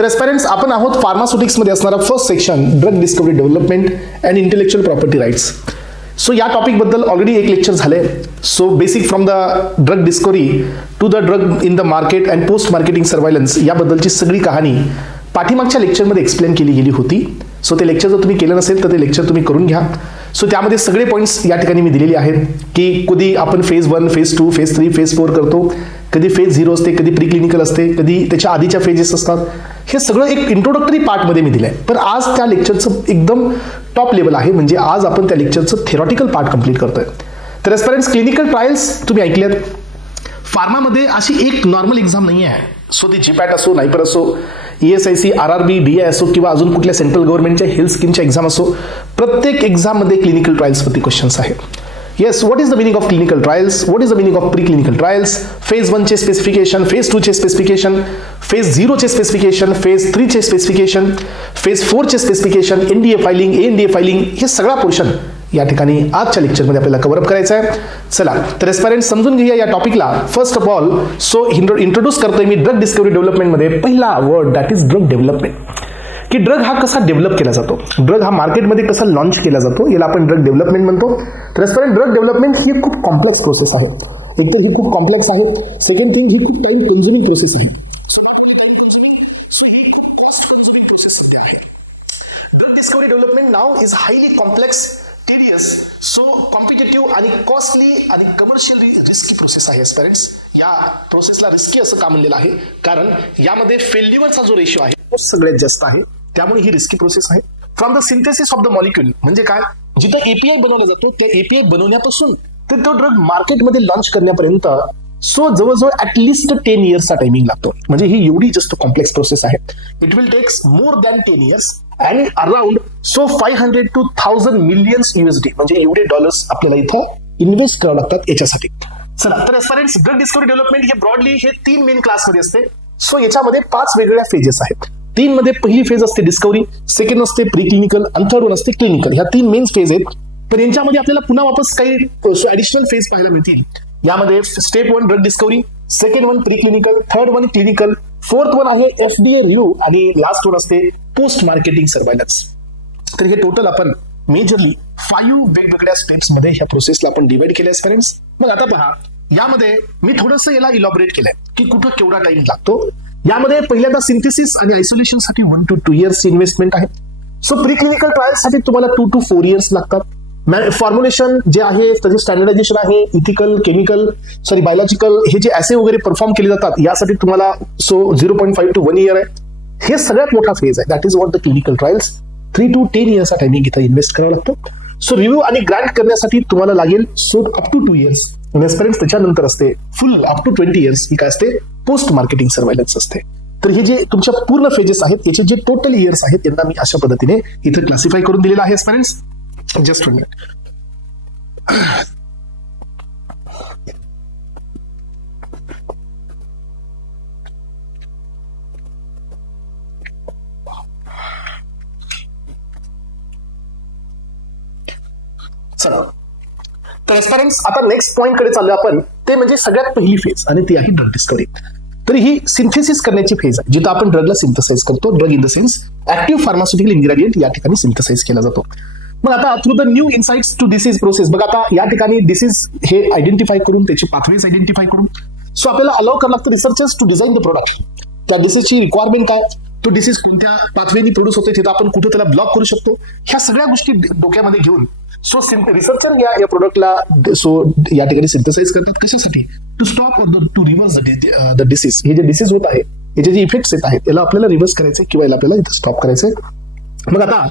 तर एस्पायरंट्स, आपण आहोत फार्मास्युटिक्समध्ये असणारा first section, drug discovery development and intellectual property rights. So या टॉपिकबद्दल ऑलरेडी एक लेक्चर झाले. So basic from the drug discovery to the drug in the market and post marketing surveillance याबद्दलची सगळी कहाणी पाठीमागच्या लेक्चरमध्ये एक्सप्लेन केली गेली होती. सो ते लेक्चर जर तुम्ही केलं नसेल तर ते लेक्चर तुम्ही करून घ्या. सो त्यामध्ये सगळे पॉईंट्स या ठिकाणी मी दिलेले आहेत की कधी आपण फेज 1, फेज 2, फेज 3, फेज 4 करतो, कधी फेज 0 असते, कधी प्री क्लिनिकल असते, कधी त्याच्या आधीच्या फेजेस असतात. हे सगळं एक इंट्रोडक्टरी पार्टमध्ये मी दिलं आहे. पण आज त्या लेक्चरचं एकदम टॉप लेवल आहे, म्हणजे आज आपण त्या लेक्चरचं थेरॉटिकल पार्ट कंप्लीट करतोय. तर एस्पायरंट्स, क्लिनिकल ट्रायल्स तुम्ही ऐकल्यात. फार्मामध्ये अशी एक नॉर्मल एक्झाम नाही आहे. सो ती जीपॅट असो, नायपर असो, ESIC, RRB, DI असो किंवा अजून कुठल्या सेंट्रल गव्हर्नमेंटच्या हेल्थ स्कीमच्या एक्झाम असो, प्रत्येक एक्झाममध्ये क्लिनिकल ट्रायल्सवरती क्वेश्चन्स आहेत. Yes, what is the meaning of clinical trials, what is the meaning of pre clinical trials, phase 1 चे स्पेसिफिकेशन, फेज 2 चे स्पेसिफिकेशन, फेज 0 चे स्पेसिफिकेशन, फेज 3 चे स्पेसिफिकेशन, फेज 4 चे specification, NDA filing, ANDA filing, हे सगळा portion या ठिकाणी आजच्या लेक्चरमध्ये आपल्याला कव्हर अप करायचा आहे. चला तर एस्पायरंट समजून घेऊया या टॉपिकला. First of all, so introduce करतोय मी ड्रग डिस्कवरी डेव्हलपमेंटमध्ये पहिला word, that is drug development. की ड्रग हा कसा डेव्हलप केला जातो, ड्रग हा मार्केटमध्ये कसा लॉन्च केला जातो, याला आपण ड्रग डेव्हलपमेंट म्हणतो. तर एस्पायरंट, ड्रग डेव्हलपमेंट ही खूप कॉम्प्लेक्स प्रोसेस आहे. एक तर ही खूप कॉम्प्लेक्स आहे, सेकंड थिंग ही खूप टाइम कन्झ्युमिंग प्रोसेस आहे. Discovery development now is highly complex, tedious, so competitive आणि कॉस्टली आणि कमर्शियली रिस्की प्रोसेस आहे. एस्पायरंट्स, या प्रोसेसला रिस्की असं का म्हणलेलं आहे, कारण यामध्ये फेल्युअरचा जो रेशिओ आहे तो सगळ्यात जास्त आहे, त्यामुळे ही रिस्की प्रोसेस आहे. From the synthesis of the molecule, म्हणजे काय, जिथं API बनवला जातो त्या API बनवण्यापासून ते तो ड्रग मार्केटमध्ये लॉन्च करण्यापर्यंत सो जवळजवळ ऍटलिस्ट 10 इयर्सचा टायमिंग लागतो. म्हणजे ही एवढी जास्त कॉम्प्लेक्स प्रोसेस आहे. It will takes more than 10 years and around 500 to 1000 millions USD, म्हणजे एवढे डॉलर्स आपल्याला इथं इन्व्हेस्ट करावं लागतात याच्यासाठी. चला तर एस्पायरंट्स, ड्रग डिस्कवरी डेव्हलपमेंट हे ब्रॉडली हे 3 मेन क्लासमध्ये असते. सो याच्यामध्ये 5 वेगवेगळ्या फेजेस आहेत. 3 मध्ये पहिली फेज असते डिस्कवरी, सेकंड असते प्री क्लिनिकल आणि थर्ड वन असते क्लिनिकल. ह्या 3 मेन फेज आहेत. पण यांच्यामध्ये आपल्याला पुन्हा वापस काही ऍडिशनल फेज पाहायला मिळतील. यामध्ये step 1 drug discovery, second one pre clinical, third one clinical, fourth one आहे FDA रिव्ह्यू आणि लास्ट वन असते पोस्ट मार्केटिंग सर्व्हायलन्स. तर हे टोटल आपण मेजरली 5 वेगवेगळ्या स्टेप्स मध्ये ह्या प्रोसेसला आपण डिवाइड केले फ्रेंड्स. मग आता पहा, यामध्ये मी थोडंसं याला इलॉबरेट केलंय की कुठं केवढा टाइम लागतो. यामध्ये पहिल्यांदा सिंथेसिस आणि आयसोलेशन साठी 1 to 2 इयर्स इन्व्हेस्टमेंट आहे. सो प्री क्लिनिकल ट्रायल्स साठी तुम्हाला 2 to 4 इयर्स लागतात. फॉर्म्युलेशन जे आहे त्याचे स्टँडर्डायझेशन आहे, इथिकल, केमिकल, बायोलॉजिकल, हे जे ऍसे वगैरे परफॉर्म केले जातात यासाठी तुम्हाला 0.5 to 1 इयर आहे. हे सगळ्यात मोठा फेज आहे. That is what the clinical trials. 3 to 10 इयर्सचा टायमिंग इथं इन्व्हेस्ट करावा लागतो. सो रिव्ह्यू आणि ग्रांट करण्यासाठी तुम्हाला लागेल अप टू 2 इयर्स. त्याच्यानंतर असते फुल अप टू 20 इयर्स, ही काय असते, पोस्ट मार्केटिंग सर्व्हायलन्स असते. तर हे जे तुमच्या पूर्ण फेजेस आहेत याचे जे टोटल इयर्स आहेत त्यांना मी अशा पद्धतीने इथे क्लासिफाय करून दिलेला आहे. Friends, just 1 minute. चला तर एस्पायरंट्स, आता नेक्स्ट पॉइंट कडे चाललो आपण. ते म्हणजे सगळ्यात पहिली फेज आणि ती आहे ड्रग डिस्कवरी. तर ही सिंथेसिस करण्याची फेज आहे, जिथं आपण ड्रगला सिंथेसाइज करतो. Drug in the sense active pharmaceutical ingredient या ठिकाणी सिंथेसाइज केला जातो. मग आता through the new insights to disease process, बघा आता या ठिकाणी डिसीज हे आयडेंटिफाय करून त्याची पाथवेज आयडेंटिफाय करून सो आपल्याला अलाउ करावं लागतं researchers to design the product. त्या डिसीजची रिक्वायरमेंट काय, तो डिसीज कोणत्या पाथवेनी प्रोड्यूस होते, तिथं आपण कुठे त्याला ब्लॉक करू शकतो, ह्या सगळ्या गोष्टी डोक्यामध्ये घेऊन सो रिसर्चर या प्रोडक्टला सो या ठिकाणी सिंथेसाइज करतात. कशासाठी, टू स्टॉप और टू रिव्हर्स द डिसीज. हे जे डिसीज होत आहे, याचे जे इफेक्ट्स येत आहेत, याला आपल्याला रिव्हर्स करायचे किंवा याला आपल्याला इथे स्टॉप करायचंय. मग आता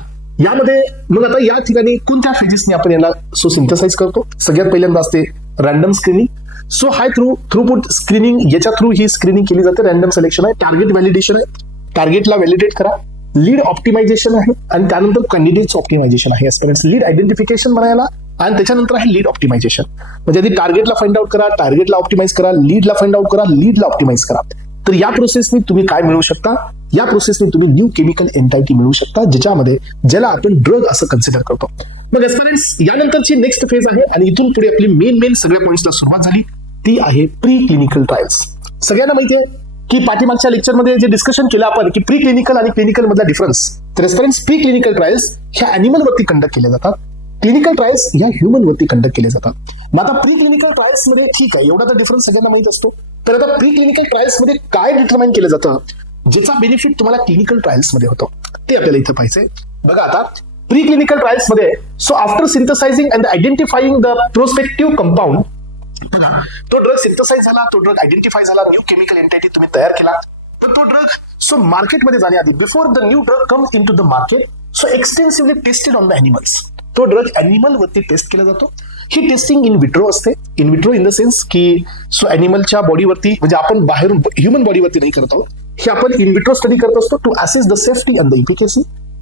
या ठिकाणी कोणत्या फेजेसने आपण याला सो सिंथेसाइज करतो. सगळ्यात पहिल्यांदा असते रॅन्डम स्क्रीनिंग. सो हाय थ्रूपुट स्क्रीनिंग, याच्या थ्रू ही स्क्रीनिंग केली जाते. रॅन्डम सिलेक्शन आहे, टार्गेट व्हॅलिडेशन आहे, टार्गेटला व्हॅलिडेट करा, लीड ऑप्टिमायझेशन आहे आणि त्यानंतर कॅन्डिडेट्स ऑप्टिमायझेशन आहे. एस्पिरंट्स, लीड आयडेंटिफिकेशन बनायला आणि त्याच्यानंतर आहे लीड ऑप्टिमायझेशन. म्हणजे आधी टार्गेटला फाइंड आउट करा, टार्गेटला ऑप्टिमाइज करा, लीडला फाइंड आउट करा, लीडला ऑप्टिमाइज करा. तर या प्रोसेसने तुम्ही काय मिळवू शकता, या प्रोसेसने तुम्ही न्यू केमिकल एंटाइटी मिळवू शकता, ज्याला आपण ड्रग असं कन्सिडर करतो. मग एस्पिरंट्स, यानंतरची नेक्स्ट फेज आहे आणि इथून पुढे आपली मेन सगळ्या पॉईंट्सला सुरुवात झाली, ती आहे प्री क्लिनिकल ट्रायल्स. सगळ्यांना माहिती आहे की पाठीमागच्या लेक्चरमध्ये जे डिस्कशन केलं आपण की प्री क्लिनिकल आणि क्लिनिकल मधला डिफरन्स. तर स्टुडंट्स, प्री क्लिनिकल ट्रायल्स ह्या अॅनिमल वरती कंडक्ट केले जातात, क्लिनिकल ट्रायल्स ह्या ह्युमन वरती कंडक्ट केले जातात. मग आता प्री क्लिनिकल ट्रायल्स मध्ये ठीक आहे, एवढा तर डिफरन्स सगळ्यांना माहित असतो. तर आता प्री क्लिनिकल ट्रायल्स मध्ये काय डिटरमाइन केलं जातं, ज्याचा बेनिफिट तुम्हाला क्लिनिकल ट्रायल्स मध्ये होतो, ते आपल्याला इथं पाहिजे. बघा आता प्री क्लिनिकल ट्रायल्स मध्ये, so after synthesizing and identifying the prospective compound, बघा तो ड्रग सिंथसाइज झाला, तो ड्रग आयडेंटिफाय झाला, न्यू केमिकल एंटिटी तुम्ही तयार केला, तर तो ड्रग सो मार्केटमध्ये जाण्याआधी, before the new drug comes into the market, so extensively tested on the animals. तो ड्रग अॅनिमल वरती टेस्ट केला जातो. ही टेस्टिंग इन विट्रो असते. In vitro in the sense की सो अॅनिमलच्या बॉडीवरती, म्हणजे आपण बाहेरून ह्युमन बॉडीवरती नाही करत आहोत, हे आपण इन विट्रो स्टडी करत असतो to assess the safety and the efficacy.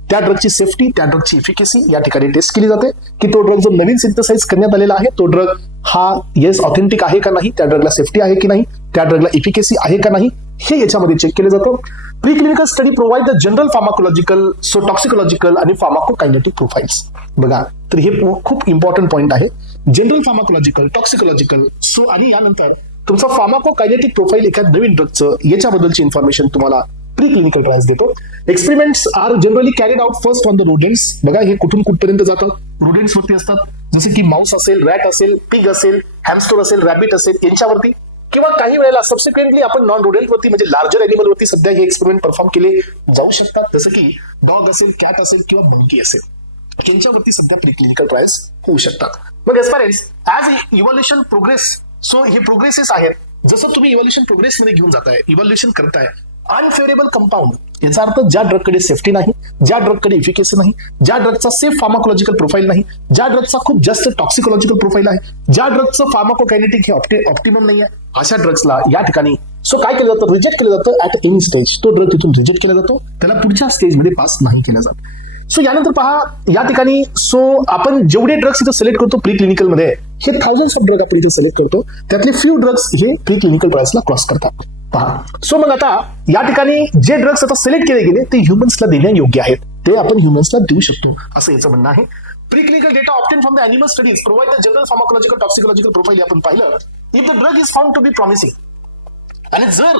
त्या ड्रगची सेफ्टी, त्या ड्रगची इफिकेसी या ठिकाणी टेस्ट केली जाते की तो ड्रग जो नवीन सिंथसाइज करण्यात आलेला आहे, तो ड्रग हा येस ऑथेंटिक आहे का नाही, त्या ड्रगला सेफ्टी आहे की नाही, त्या ड्रगला इफिकेसी आहे का नाही, हे याच्यामध्ये चेक केलं जातं. Pre clinical study provide the general pharmacological, so toxicological आणि फार्माकोकायनेटिक प्रोफाइल्स. बघा, तर हे खूप इम्पॉर्टंट पॉईंट आहे. जनरल फार्माकोलॉजिकल, टॉक्सिकोलॉजिकल, सो आणि यानंतर तुमचा फार्माकोकायनेटिक प्रोफाईल एका नवीन ड्रगचं, याच्याबद्दलची इन्फॉर्मेशन तुम्हाला प्री क्लिनिकल ट्रायल्स देतो. Experiments are generally carried out first on the rodents. बघा, हे कुठून कुठपर्यंत जातं, रोडेंट्स वरती असतात, जसं की माऊस असेल, रॅट असेल, पिग असेल, हॅमस्टर असेल, रॅबिट असेल, यांच्यावरती, किंवा काही वेळेला सबसिक्वेंटली आपण नॉन रोडेंट वरती, म्हणजे लार्जर एनिमल वरती सध्या हे एक्सपेरिमेंट परफॉर्म केले जाऊ शकतात, जसं की डॉग असेल, कॅट असेल किंवा मंकी असेल, यांच्यावरती सध्या प्री क्लिनिकल ट्रायल्स होऊ शकतात. मग as far as evolution progress, so हे प्रोग्रेसेस आहेत, जसं तुम्ही इव्हॉल्युशन प्रोग्रेस मध्ये घेऊन जाताय, इव्हॉल्युशन करताय, अनफेवरेबल कंपाऊंड, याचा अर्थ ज्या ड्रगकडे सेफ्टी नाही, ज्या ड्रगकडे इफिकेसी नाही, ज्या ड्रगचा सेफ फार्माकोलॉजिकल प्रोफाईल नाही, ज्या ड्रगचा खूप जास्त टॉक्सिकोलॉजिकल प्रोफाईल आहे, ज्या ड्रगचं फार्माकोकायनेटिक हे ऑप्टिमम नाही आहे, अशा ड्रग्सला या ठिकाणी सो काय केलं जातं, रिजेक्ट केलं जातं ऍट एनी स्टेज. तो ड्रग तिथून रिजेक्ट केला जातो, त्याला पुढच्या स्टेजमध्ये पास नाही केला जात. सो यानंतर पहा, या ठिकाणी सो आपण जेवढे ड्रग्स इथं सिलेक्ट करतो प्री क्लिनिकल मध्ये, हे थाउजंड्स ऑफ ड्रग आपण इथे सिलेक्ट करतो, त्यातले फ्यू ड्रग्स हे प्री क्लिनिकल ट्रायल्सला क्रॉस करतात. पहा, सो मग आता या ठिकाणी जे ड्रग्स आता सिलेक्ट केले गेले ते ह्युमन्सला देण्या योग्य आहेत, ते आपण ह्युमन्सला देऊ शकतो, असं याचं म्हणणं आहे. Preclinical data obtain from the animal studies provide the general pharmacological toxicological profile. आपण पाहिलं, if the drug is found to be promising, आणि जर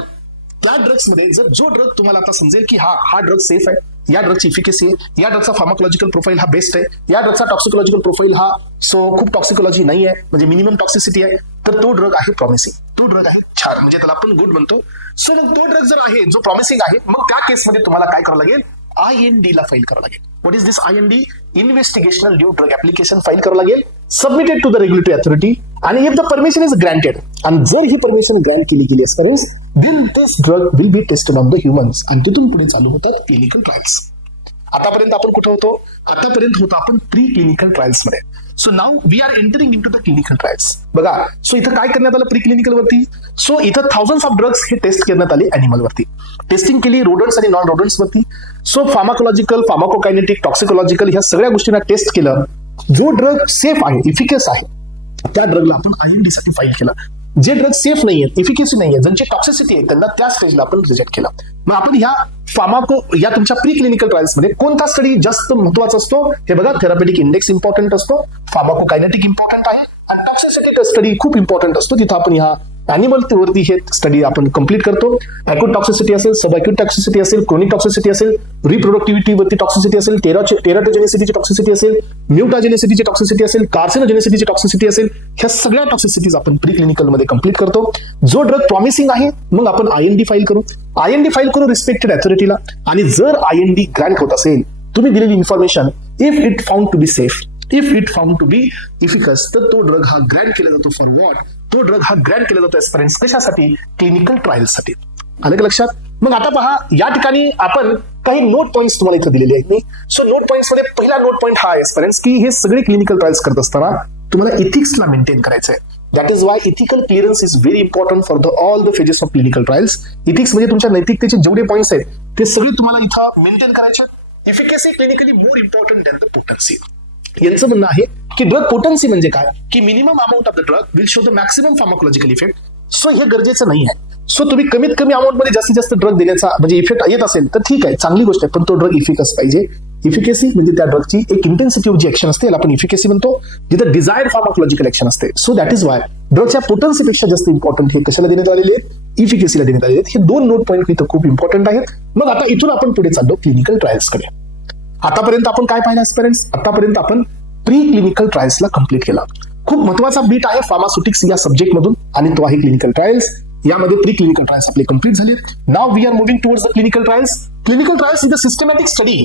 त्या ड्रग्स मध्ये जर जो ड्रग तुम्हाला आता समजेल की हा ड्रग सेफ आहे, या ड्रगची इफिकेसी आहे, या ड्रगचा फार्माकोलॉजिकल प्रोफाईल हा बेस्ट आहे, या ड्रगचा टॉक्सिकोलॉजिकल प्रोफाईल हा सो खूप टॉक्सिकोलॉजी नाही आहे, म्हणजे मिनिमम टॉक्सिसिटी आहे, तर तो ड्रग आहे प्रॉमिसिंग, तो ड्रग आहे छान, म्हणजे त्याला आपण गुड म्हणतो. सो मग तो ड्रग जर आहे जो प्रॉमिसिंग आहे, मग त्या केसमध्ये तुम्हाला काय करावं लागेल, IND ला फाईल करावं लागेल. What is this IND? Investigational new drug application file करावं लागेल, submitted to the regulatory authority, आणि if the permission is granted, आणि जर ही परमिशन ग्रँट केली गेली असल्यास then this drug will be tested on the humans, आणि तिथून पुढे चालू होतात क्लिनिकल ट्रायल्स. आतापर्यंत आपण कुठे होतो, आतापर्यंत होतो आपण प्री क्लिनिकल ट्रायल्स मध्ये. So now we are entering into the clinical trials. बघा, सो इथं काय करण्यात आलं प्री क्लिनिकल वरती, सो इथं थाउजंड्स ऑफ ड्रग्स हे टेस्ट करण्यात आले अॅनिमल वरती, टेस्टिंग केली रोडन्स आणि नॉन रोडन्स वरती. सो फार्माकोलॉजिकल, फार्माकोकायनेटिक, टॉक्सिकोलॉजिकल ह्या सगळ्या गोष्टींना टेस्ट केलं. जो ड्रग सेफ आहे, इफिकेस आहे, त्या ड्रगला आपण IND साठी फाईल केलं. जे ड्रग सेफ नाहीये, इफिकेसी नाहीये, ज्यांची टॉक्सिसिटी आहे, त्यांना त्या स्टेजला आपण रिजेक्ट केला. मग आपण ह्या या तुमच्या प्री क्लिनिकल ट्रायल्स मध्ये कोणता स्टडी जास्त महत्वाचा असतो, हे बघा, थेरापेटिक इंडेक्स इम्पॉर्टंट असतो, फार्माकोकायनेटिक इम्पॉर्टंट आहे, आणि टॉक्सिसिटी स्टडी खूप इम्पॉर्टंट असतो. तिथं आपण ह्या अॅनिमल वरती हे स्टडी आपण कंप्लीट करतो. अॅक्यूट टॉक्सिसिटी असेल, सब अॅक्यूट टॉक्सिसिटी असेल, क्रोनिक टॉक्सिसिटी असेल, रिप्रोडक्टिव्हिटी वरती टॉक्सिसिटी असेल, टेराटोजेनिसिटीची टॉक्सिसिटी असेल, म्युटाजेनिसिटीची टॉक्सिसिटी असेल, कार्सिनोजेनिसिटीची टॉक्सिसिटी असेल, ह्या सगळ्या टॉक्सिसिटीज आपण प्री क्लिनिकल मध्ये कंप्लीट करतो. जो ड्रग प्रॉमिसिंग आहे, मग आपण IND फाईल करू रिस्पेक्टेड अथॉरिटीला, आणि जर IND ग्रँट होत असेल, तुम्ही दिलेली information, if it found to be safe, if it found to be efficacious, तर तो ड्रग हा ग्रँट केला जातो. For what? तो ड्रग हा ग्रँट केला जातो एस्पिरंट्स कशासाठी, क्लिनिकल ट्रायल्ससाठी. आलं का लक्षात? मग आता पहा, या ठिकाणी आपण काही नोट पॉइंट्स तुम्हाला इथे दिलेले आहेत. सो नोट पॉइंट्स मध्ये पहिला नोट पॉइंट हा आहे एस्पिरंट्स, की हे सगळे क्लिनिकल ट्रायल्स करत असताना तुम्हाला इथिक्सला मेंटेन करायचं आहे. That is Y ethical clearance is very important for the all the phases of clinical trials. Ethics म्हणजे तुमच्या नैतिकतेचे जेवढे पॉइंट्स आहेत ते सगळे तुम्हाला इथं मेंटेन करायचे. Efficacy clinically more important than the potency. यांचं म्हणणं आहे की ड्रग पोटन्सी म्हणजे काय, की minimum amount of the drug will show the maximum pharmacological effect. So हे गरजेचं नाही आहे. सो तुम्ही कमीत कमी अमाऊंट मध्ये जास्तीत जास्त ड्रग देण्याचा म्हणजे इफेक्ट येत असेल तर ठीक आहे, चांगली गोष्ट आहे, पण तो ड्रग इफिकस पाहिजे. इफिकेसी म्हणजे त्या ड्रगची एक इंटेन्सिटी ऑफ जी ऍक्शन असते याला आपण इफिकेसी म्हणतो, जिथे डिझायर्ड फार्माकोलॉजिकल ऍक्शन असते. सो दॅट इज वाय ड्रगच्या पोटन्सीपेक्षा जास्त इम्पॉर्टंट हे कशाला देण्यात आलेले आहेत, इफिकेसीला देण्यात आलेले आहेत. हे 2 नोट पॉईंट इथं खूप इम्पॉर्टंट आहेत. मग आता इथून आपण पुढे चाललो क्लिनिकल ट्रायल्सकडे. आतापर्यंत आपण काय पाहिलं स्टुडंट्स, आतापर्यंत आपण प्री क्लिनिकल ट्रायल्सला कंप्लीट केला. खूप महत्वाचा बीट आहे फार्मास्युटिक्स या सब्जेक्ट मधून आणि तो आहे क्लिनिकल ट्रायल्स. यामध्ये प्री क्लिनिकल ट्रायल्स आपले कंप्लीट झाले. Now we are moving towards the clinical trials. Clinical trials is a systematic study.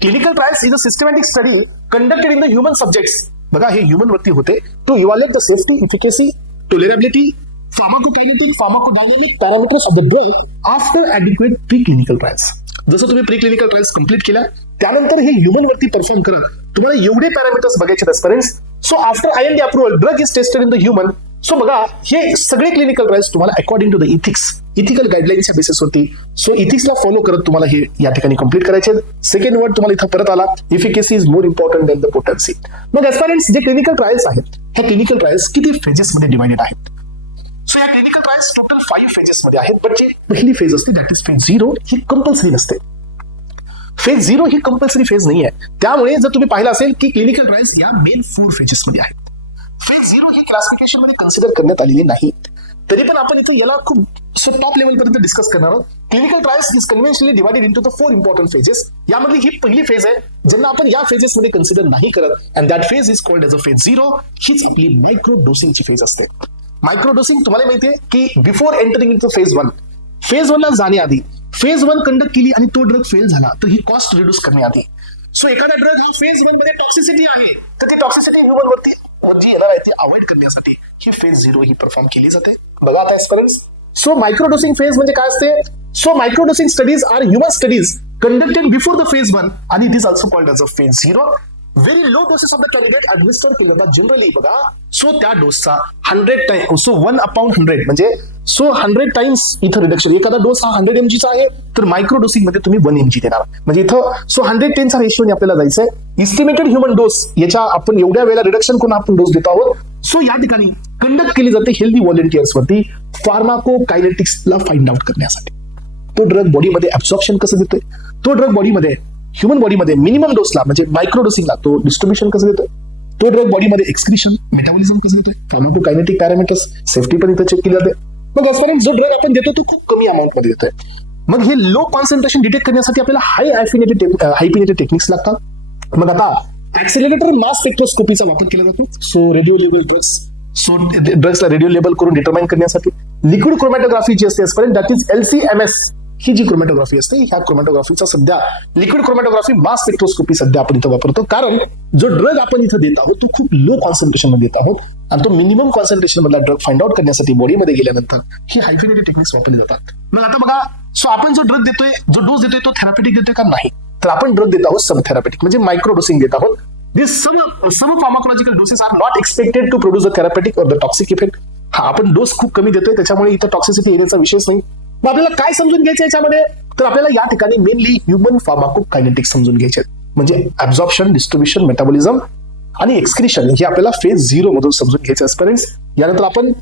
Clinical trials is a systematic study conducted in the human subjects. बघा हे human वरती होते to evaluate the safety, efficacy, tolerability, pharmacokinetic, pharmacodynamic parameters of the drug after adequate pre clinical trials. जसं तुम्ही pre clinical trials complete केल्या त्यानंतर हे human वरती परफॉर्म करा. तुम्हाला एवढे पॅरामीटर्स बघायचे आहेत. So after IND approval drug is tested in the human. So बघा हे सगळे क्लिनिकल ट्रायल्स तुम्हाला according to the ethics, ethical गाईडलाईन्सच्या बेसिसवरती, सो इथिक्सला फॉलो करत तुम्हाला हे या ठिकाणी कंप्लीट करायचे. सेकंड वर्ड तुम्हाला इथं परत आला, efficacy is more important than the potency. मग एस्पायरंट्स जे क्लिनिकल ट्रायल्स आहेत ह्या क्लिनिकल ट्रायल्स किती फेजेस मध्ये डिवाइडेड आहेत. सो या क्लिनिकल ट्रायल्स टोटल 5 फेजेस मध्ये आहेत. पण जे पहिली फेज असते दॅट इज फेज 0 ही कंपल्सरी नसते. फेज 0 ही कंपल्सरी फेज नाही आहे. त्यामुळे जर तुम्ही पाहिलं असेल की क्लिनिकल ट्रायल्स या मेन 4 फेजेस मध्ये आहेत. फेज 0 ही क्लासिफिकेशन मध्ये कन्सिडर करण्यात आलेली नाही. तरी पण आपण इथे याला खूप टॉप लेवल पर्यंत डिस्कस करणार आहोत. Clinical trials is conventionally divided into the 4 important phases. यामधली ही पहिली फेज आहे ज्यांना आपण या फेजेस मध्ये कन्सिडर नाही करत, and that phase is called as a phase 0. हीच आपली मायक्रो डोसिंगची फेज असते. मायक्रो डोसिंग तुम्हाला माहितीये की before entering into phase 1, phase 1 ला जाण्याआधी फेज 1 कंडक्ट केली आणि तो ड्रग फेल झाला तर ही कॉस्ट रिड्यूस करण्याआधी. सो एखादा ड्रग हा फेज 1 मध्ये टॉक्सिसिटी आहे तर ती टॉक्सिसिटी ह्युमन वरती जी येणार आहे ती अवॉइड करण्यासाठी ही फेज 0 ही परफॉर्म केली जाते. बघा आता एक्सपिरियन्स. सो मायक्रोडोसिंग फेज म्हणजे काय असते. So microdosing studies are human studies conducted before the phase 1 आणि it is also called as a phase 0. Very low doses of the candidate administer केले जातात जनरली. बघा सो त्या डोसचा 100 टाइम, सो 1/100 म्हणजे so 100 times इथं रिडक्शन. एखादा dose हा 100 mg चा आहे तर मायक्रो डोसिंग मध्ये तुम्ही 1 mg देणार. म्हणजे इथं सो 110 चा रेशिओने आपल्याला जायचंय. इस्टिमेटेड ह्युमन डोस याच्या आपण एवढ्या वेळेला रिडक्शन करून आपण डोस देत आहोत. सो या ठिकाणी कंडक्ट केली जाते हेल्दी व्हॉलेंटियर्स वरती फार्माकोकायनेटिक्सला फाइंड आउट करण्यासाठी. तो ड्रग बॉडीमध्ये ऍब्सॉर्प्शन कसं देतोय, तो ड्रग बॉडीमध्ये ह्युमन बॉडीमध्ये मिनिमम डोसला म्हणजे मायक्रो डोसिंगला तो डिस्ट्रीब्युशन कसं देतोय, तो ड्रग बॉडीमध्ये एक्सक्रिशन, मेटाबॉलिझम कसं देतोय, फार्माकोकायनेटिक पॅरामीटर्स, सेफ्टी पण इथं चेक केली जाते. मग ऍजपर्यंत जो ड्रग आपण देतो तो खूप कमी अमाऊंट मध्ये देतोय. मग हे लो कॉन्सन्ट्रेशन डिटेक्ट करण्यासाठी आपल्याला हाय हायफिनेटेड टेक्निक्स लागतात. मग आता ऍक्सिलरेटर मास स्पेक्ट्रोस्कोपीचा वापर केला जातो. सो रेडिओ लेबल ड्रग्सला रेडिओ लेबल करून डिटरमाइन करण्यासाठी लिक्विड क्रोमॅटोग्राफी जी असते आजपर्यंत दॅट इज LC-MS ही जी क्रोमॅटोग्राफी असते ह्या क्रोमॅटोग्राफीचा सध्या लिक्विड क्रोमॅटोग्राफी मास स्पेक्ट्रोस्कोपी सध्या आपण इथं वापरतो. कारण जो ड्रग आपण इथं देत आहोत तो खूप लो कॉन्सन्ट्रेशन मध्ये देत आहोत आणि तो मिनिमम कॉन्सन्ट्रेशन मधला ड्रग फाइंड आउट करण्यासाठी बॉडीमध्ये गेल्यानंतर ही हायफिनेटेड टेक्निक्स वापरली जातात. मग आता बघा सो आपण जो ड्रग देतोय, जो डोस देतोय तो थेरापेटिक देतोय का नाही, तर आपण ड्रग देत आहोत सब थेरापेटिक म्हणजे मायक्रो डोसिंग देत आहोत. These some pharmacological doses are not expected to produce the therapeutic or the toxic effect. हा आपण डोस खूप कमी देतोय त्याच्यामुळे इथं टॉक्सिसिटी येण्याचा विषयच नाही. मग आपल्याला काय समजून घ्यायचं याच्यामध्ये, तर आपल्याला या ठिकाणी मेनली ह्युमन फार्माकोकायनेटिक्स समजून घ्यायचे आहेत. म्हणजे ऍब्झॉर्प्शन, डिस्ट्रीब्युशन, मेटाबॉलिझम आणि एक्सक्रिशन हे आपल्याला फेज 0 मधून समजून घ्यायचे एक्सपिरियन्स. यानंतर आपण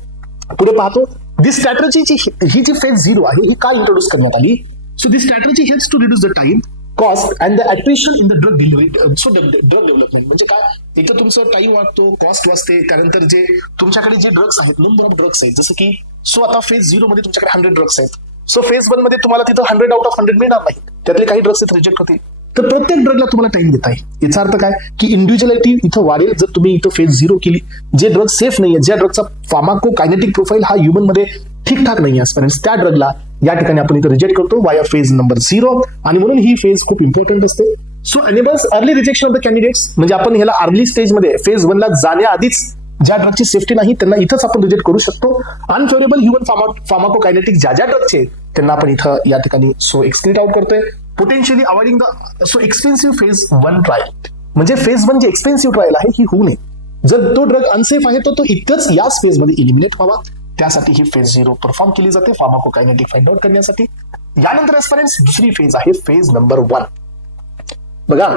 पुढे पाहतो दिस स्ट्रॅटर्जीची ही जी फेज 0 आहे ही का इंट्रोड्यूस करण्यात आली. So this strategy helps to reduce the time, cost and the attrition in the drug delivery. So drug development म्हणजे काय, इथं तुमचं टाइम वाचतो, कॉस्ट वाचते. त्यानंतर जे तुमच्याकडे जे ड्रग्स आहेत, नंबर ऑफ ड्रग्स आहेत, जसं की सो आता फेज 0 मध्ये तुमच्याकडे 100 ड्रग्स आहेत. सो फेज 1 मध्ये तुम्हाला तिथं 100 आउट ऑफ 100 मिळणार नाही, त्यातले काही ड्रग्स रिजेक्ट होते. तर प्रत्येक ड्रगला तुम्हाला टाइम देता येईल. याचा अर्थ काय की इंडिव्हिज्युअलिटी इथं वाढेल जर तुम्ही इथं फेज 0 केली. जे ड्रग सेफ नाहीये, ज्या ड्रगचा फार्माकोकायनेटिक प्रोफाईल हा ह्युमन मध्ये ठीकठाक नाही आजपर्यंत, त्या ड्रगला या ठिकाणी आपण इथं रिजेक्ट करतो वाया फेज नंबर 0. आणि म्हणून ही फेज खूप इम्पॉर्टंट असते. So enables early rejection of the candidates म्हणजे आपण ह्याला अर्ली स्टेज मध्ये फेज 1 ला जाण्याआधीच ज्या ड्रगची सेफ्टी नाही त्यांना इथंच आपण रिजेक्ट करू शकतो. अनफेवरेबल ह्युमन फार्माकोकायनेटिक ज्या ड्रगचे त्यांना आपण इथं या ठिकाणी सो एक्सक्रीट आउट करतोय. Potentially avoiding the so expensive phase 1 trial म्हणजे फेज 1 जे एक्सपेन्सिव्ह ट्रायल आहे ही होऊ नये. जर तो ड्रग अनसेफ आहे तर तो इतकंच याच फेज मध्ये इलिमिनेट व्हावा, त्यासाठी ही फेज 0 परफॉर्म केली जाते फार्माकोकायनेटिक फाइंड आउट करण्यासाठी. यानंतर एक्सपिरियन्स दुसरी फेज आहे फेज नंबर 1. बघा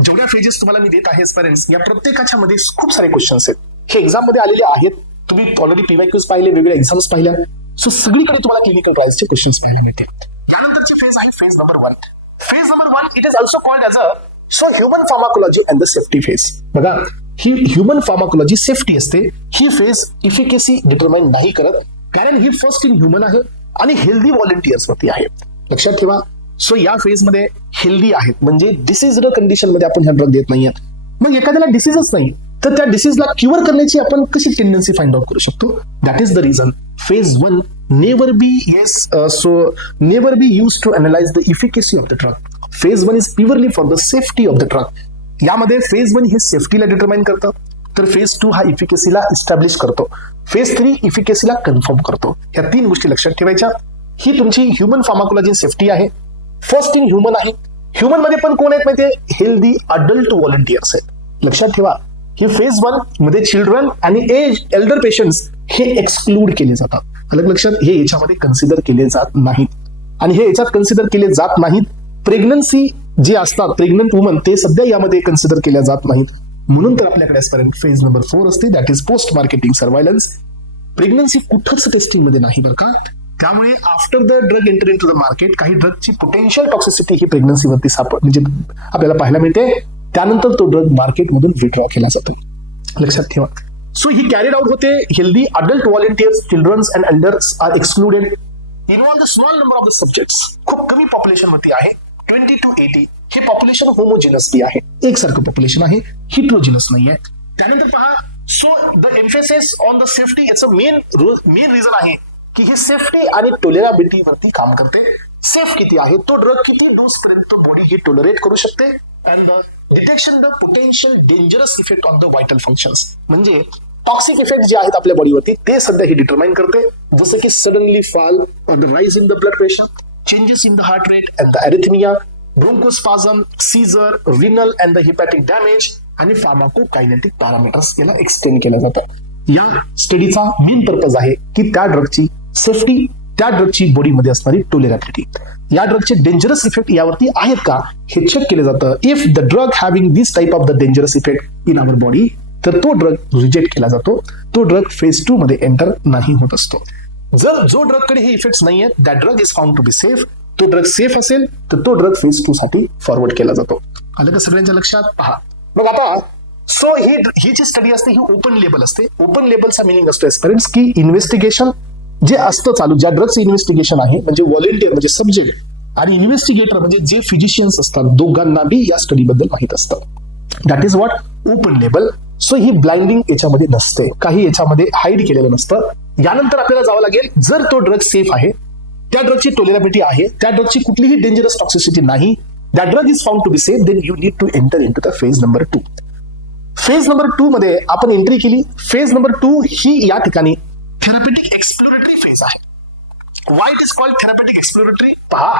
जेवढ्या फेजेस तुम्हाला मी देत आहे एक्सपिरियन्स या प्रत्येकाच्या मध्ये खूप सारे क्वेश्चन्स आहेत. हे एक्झाम मध्ये आलेले आहेत. तुम्ही ऑलरेडी PYQs पाहिले, वेगवेगळ्या एक्झाम्स पाहिल्या. सो सगळीकडे तुम्हाला क्लिनिकल ट्रायल्सचे क्वेश्चन्स पाहायला मिळते. त्यानंतरची फेज आहे phase number 1. Phase number 1 it is also called as a so human pharmacology and the safety phase. बघा, ही ह्युमन फार्माकोलॉजी सेफ्टी असते, ही फेज इफिकेसी डिटरमाइन नाही करत, कारण ही फर्स्ट इन ह्युमन आहे आणि हेल्दी व्हॉलेंटियर्स वरती आहे. लक्षात ठेवा. सो या फेज मध्ये हेल्दी आहेत, म्हणजे डिसीज कंडिशन मध्ये आपण ह्या ड्रग देत नाहीये. मग एखाद्याला डिसीजच नाही तर त्या डिसीजला क्युअर करण्याची आपण कशी टेंडन्सी फाइंड आउट करू शकतो. That is the reason phase 1 never be use to analyse the efficacy of the drug. Phase 1 is purely for the safety of the drug. यामध्ये फेज 1 हे सेफ्टीला डिटरमाइन करतं, तर फेज 2 हा इफिकेसीला इस्टॅब्लिश करतो, फेज 3 इफिकेसीला कन्फर्म करतो. ह्या 3 गोष्टी लक्षात ठेवायच्या. ही तुमची ह्युमन फार्माकोलॉजी सेफ्टी आहे, फर्स्ट इन ह्युमन आहे. ह्युमन मध्ये पण कोण आहेत माहितीये, हेल्दी अडल्ट व्हॉलंटियर्स आहेत. लक्षात ठेवा, ही फेज 1 मध्ये चिल्ड्रन आणि एल्डर पेशंट्स हे एक्सक्लूड केले जातात. अलग लक्षात, हे याच्यामध्ये कन्सिडर केले जात नाहीत. आणि हे याच्यात कन्सिडर केले जात नाहीत. प्रेग्नन्सी जे असतात, प्रेग्नंट वुमन, ते सध्या यामध्ये कन्सिडर केल्या जात नाहीत. म्हणून तर आपल्याकडे आजपर्यंत फेज नंबर 4 असते, that is post marketing surveillance. Pregnancy कुठंच टेस्टिंग मध्ये नाही बरं का. त्यामुळे after the drug enter into the market काही ड्रगची पोटेन्शियल टॉक्सिसिटी ही प्रेग्नन्सीवरती म्हणजे आपल्याला पाहायला मिळते. त्यानंतर तो ड्रग मार्केटमधून विड्रॉ केला जातो. लक्षात ठेवा. सो ही कॅरीड आउट होते. Healthy adult volunteers, childrens and elders are excluded. Involve the small number of the subjects. खूप कमी पॉप्युलेशन वरती आहे, 20 to 80. हे पॉप्युलेशन होमोजिनस बी आहे, एकसारखं पॉप्युलेशन आहे, हिट्रोजिनस नाही आहे. त्यानंतर पहा, so the emphasis on the safety, याचं मेन रिझन आहे की ही सेफ्टी आणि टॉलरेबिलिटी वरती काम करते. सेफ किती आहे, तो ड्रग किती डोस पर्यंत बॉडी ही टॉलरेट करू शकते. And detection the potential dangerous effect on the vital functions, म्हणजे टॉक्सिक इफेक्ट जे आहेत आपल्या बॉडीवरती ते सध्या ही डिटरमाइन करते. जसं की suddenly fall or the rise in the blood pressure, changes in the heart rate and the arrhythmia, bronchospasm, seizure, renal and the hepatic damage आणि फार्माकोकायनेटिक पॅरामीटर्स याला एक्सटेंड केलं जातं. या स्टडीचा मेन पर्पज आहे की त्या ड्रगची सेफ्टी, त्या ड्रगची बॉडीमध्ये असणारी टॉलरेबिलिटी, या ड्रगचे डेंजरस इफेक्ट यावरती आहेत का हे चेक केलं जातं. If the drug having this type of the dangerous effect in our body, तर तो ड्रग रिजेक्ट केला जातो. तो ड्रग फेज 2 मध्ये एंटर नाही होत असतो. जर जो ड्रग कडे हे इफेक्ट्स नाहीयेत, that drug is found to be safe. तो ड्रग सेफ असेल तर तो ड्रग फेज 2 साठी फॉरवर्ड केला जातो. आलं का सगळ्यांच्या लक्षात. पहा मग आता, सो ही जी स्टडी असते ही ओपन लेबल असते. ओपन लेबलचा मिनिंग असतो एस्पिरंट्स की इन्व्हेस्टिगेशन जे असतं चालू, ज्या ड्रग्स इन्व्हेस्टिगेशन आहे, म्हणजे व्हॉलेंटियर म्हणजे सब्जेक्ट आणि इन्व्हेस्टिगेटर म्हणजे जे फिजिशियन्स असतात, दोघांना बी या स्टडी बद्दल माहित असतं. That is what open label. So he blinding याच्यामध्ये नसते, काही याच्यामध्ये हाईड केलेलं नसतं. यानंतर आपल्याला जावं लागेल, जर तो ड्रग सेफ आहे, त्या ड्रगची टॉलरेबिलिटी आहे, त्या ड्रगची कुठलीही डेंजरस टॉक्सिसिटी नाही, that drug is found to be safe, then you need to enter into the phase number 2. Phase number 2 मध्ये आपण एंट्री केली. फेज नंबर 2 ही या ठिकाणी थेरपेटिक एक्सप्लोरेटरी फेज आहे. Why it is called therapeutic exploratory. पहा,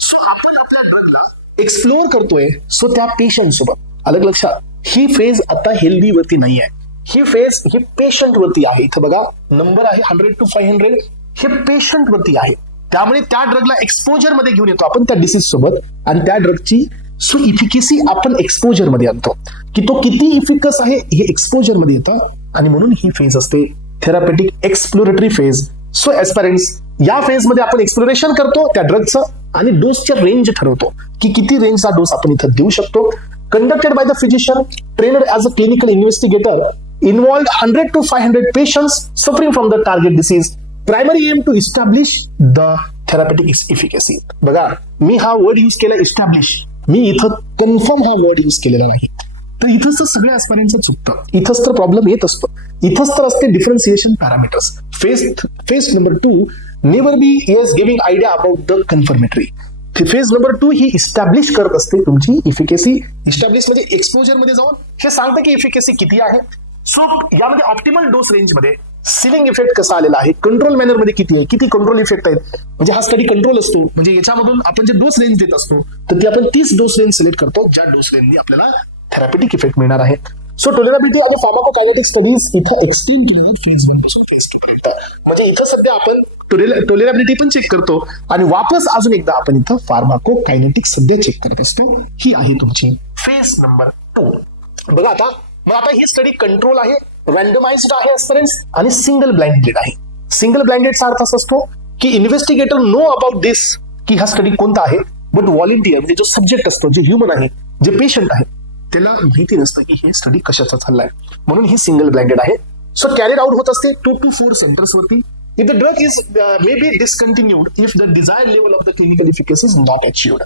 so आपण आपल्या ड्रगला एक्सप्लोर करतोय, सो त्या पेशंट सोबत. अलग लक्षात, ही फेज आता हेल्दी वरती नाही आहे, ही फेज ही पेशंट वरती आहे. इथं बघा नंबर आहे 100 to 500, हे पेशंट वरती आहे. त्यामुळे त्या ड्रगला एक्सपोजर मध्ये घेऊन येतो आपण त्या डिसीज सोबत, आणि त्या ड्रगची सो इफिकेसी आपण एक्सपोजर मध्ये आणतो की तो किती इफिकस आहे हे एक्सपोजर मध्ये येतं. आणि म्हणून ही फेज असते थेरपेटिक एक्सप्लोरेटरी फेज. सो एस्पिरंट्स, या फेज मध्ये आपण एक्सप्लोरेशन करतो त्या ड्रगचं आणि डोसच्या रेंज ठरवतो की किती रेंजचा डोस आपण इथं देऊ शकतो. Conducted by the physician trained as a clinical investigator, involved 100 to 500 patients suffering from the target disease. Primary aim to establish the therapeutic efficacy. बघा, मी हा वर्ड यूज केला इस्टॅब्लिश, मी इथं कन्फर्म हा वर्ड यूज केलेला नाही. तर इथंच तर सगळ्या आसपाऱ्यांचं चुकतं, इथंच तर प्रॉब्लेम येत असतो. इथंच तर असते differentiation parameters. Phase number 2 never B is giving idea about the confirmatory. Phase number 2 he establish करत असते तुमची इफिकेसी. इस्टॅब्लिश म्हणजे एक्सपोजर मध्ये जाऊन हे सांगतं की इफिकेसी किती आहे. सो यामध्ये ऑप्टिमल डोस रेंज मध्ये सिलिंग इफेक्ट कसा आलेला आहे, कंट्रोल मॅनर मध्ये किती आहे, किती कंट्रोल इफेक्ट आहेत, म्हणजे हा स्टडी कंट्रोल असतो. म्हणजे याच्यामधून आपण जे डोस रेंज देत असतो तर ती आपण 30 डोस रेंज सिलेक्ट करतो, ज्या डोस रेंजने आपल्याला थेरपेटिक इफेक्ट मिळणार आहे. सो टॉलरेबिलिटी आणि फार्माकोकायनेटिक स्टडीज इथं एक्सटेंड केली फेज 1 पासून फेज 2 पर्यंत. म्हणजे इथं सध्या आपण टॉलरेबिलिटी पण चेक करतो आणि वापस अजून एकदा आपण इथं फार्माकोकायनेटिक सध्या चेक करत असतो. ही आहे तुमची फेज नंबर 2. बघा आता, मग आता ही स्टडी कंट्रोल आहे, रँडमाइज्ड आहे एस्पिरंट्स, आणि सिंगल ब्लाइंडेड आहे. सिंगल ब्लाइंडेडचा अर्थ असा असतो की इन्व्हेस्टिगेटर नो अबाउट दिस की हा स्टडी कोणता आहे, बट व्हॉलेंटियर म्हणजे जो सब्जेक्ट असतो, जो ह्युमन आहे, जे पेशंट आहे त्याला माहिती नसतं की हे स्टडी कशाचा चाललाय, म्हणून ही सिंगल ब्लाइंडेड आहे. सो कॅरीड आउट होत असते 2 to 4 सेंटर्स वरती. If the drug is may be discontinued if the desired level of the clinical efficacy is not achieved.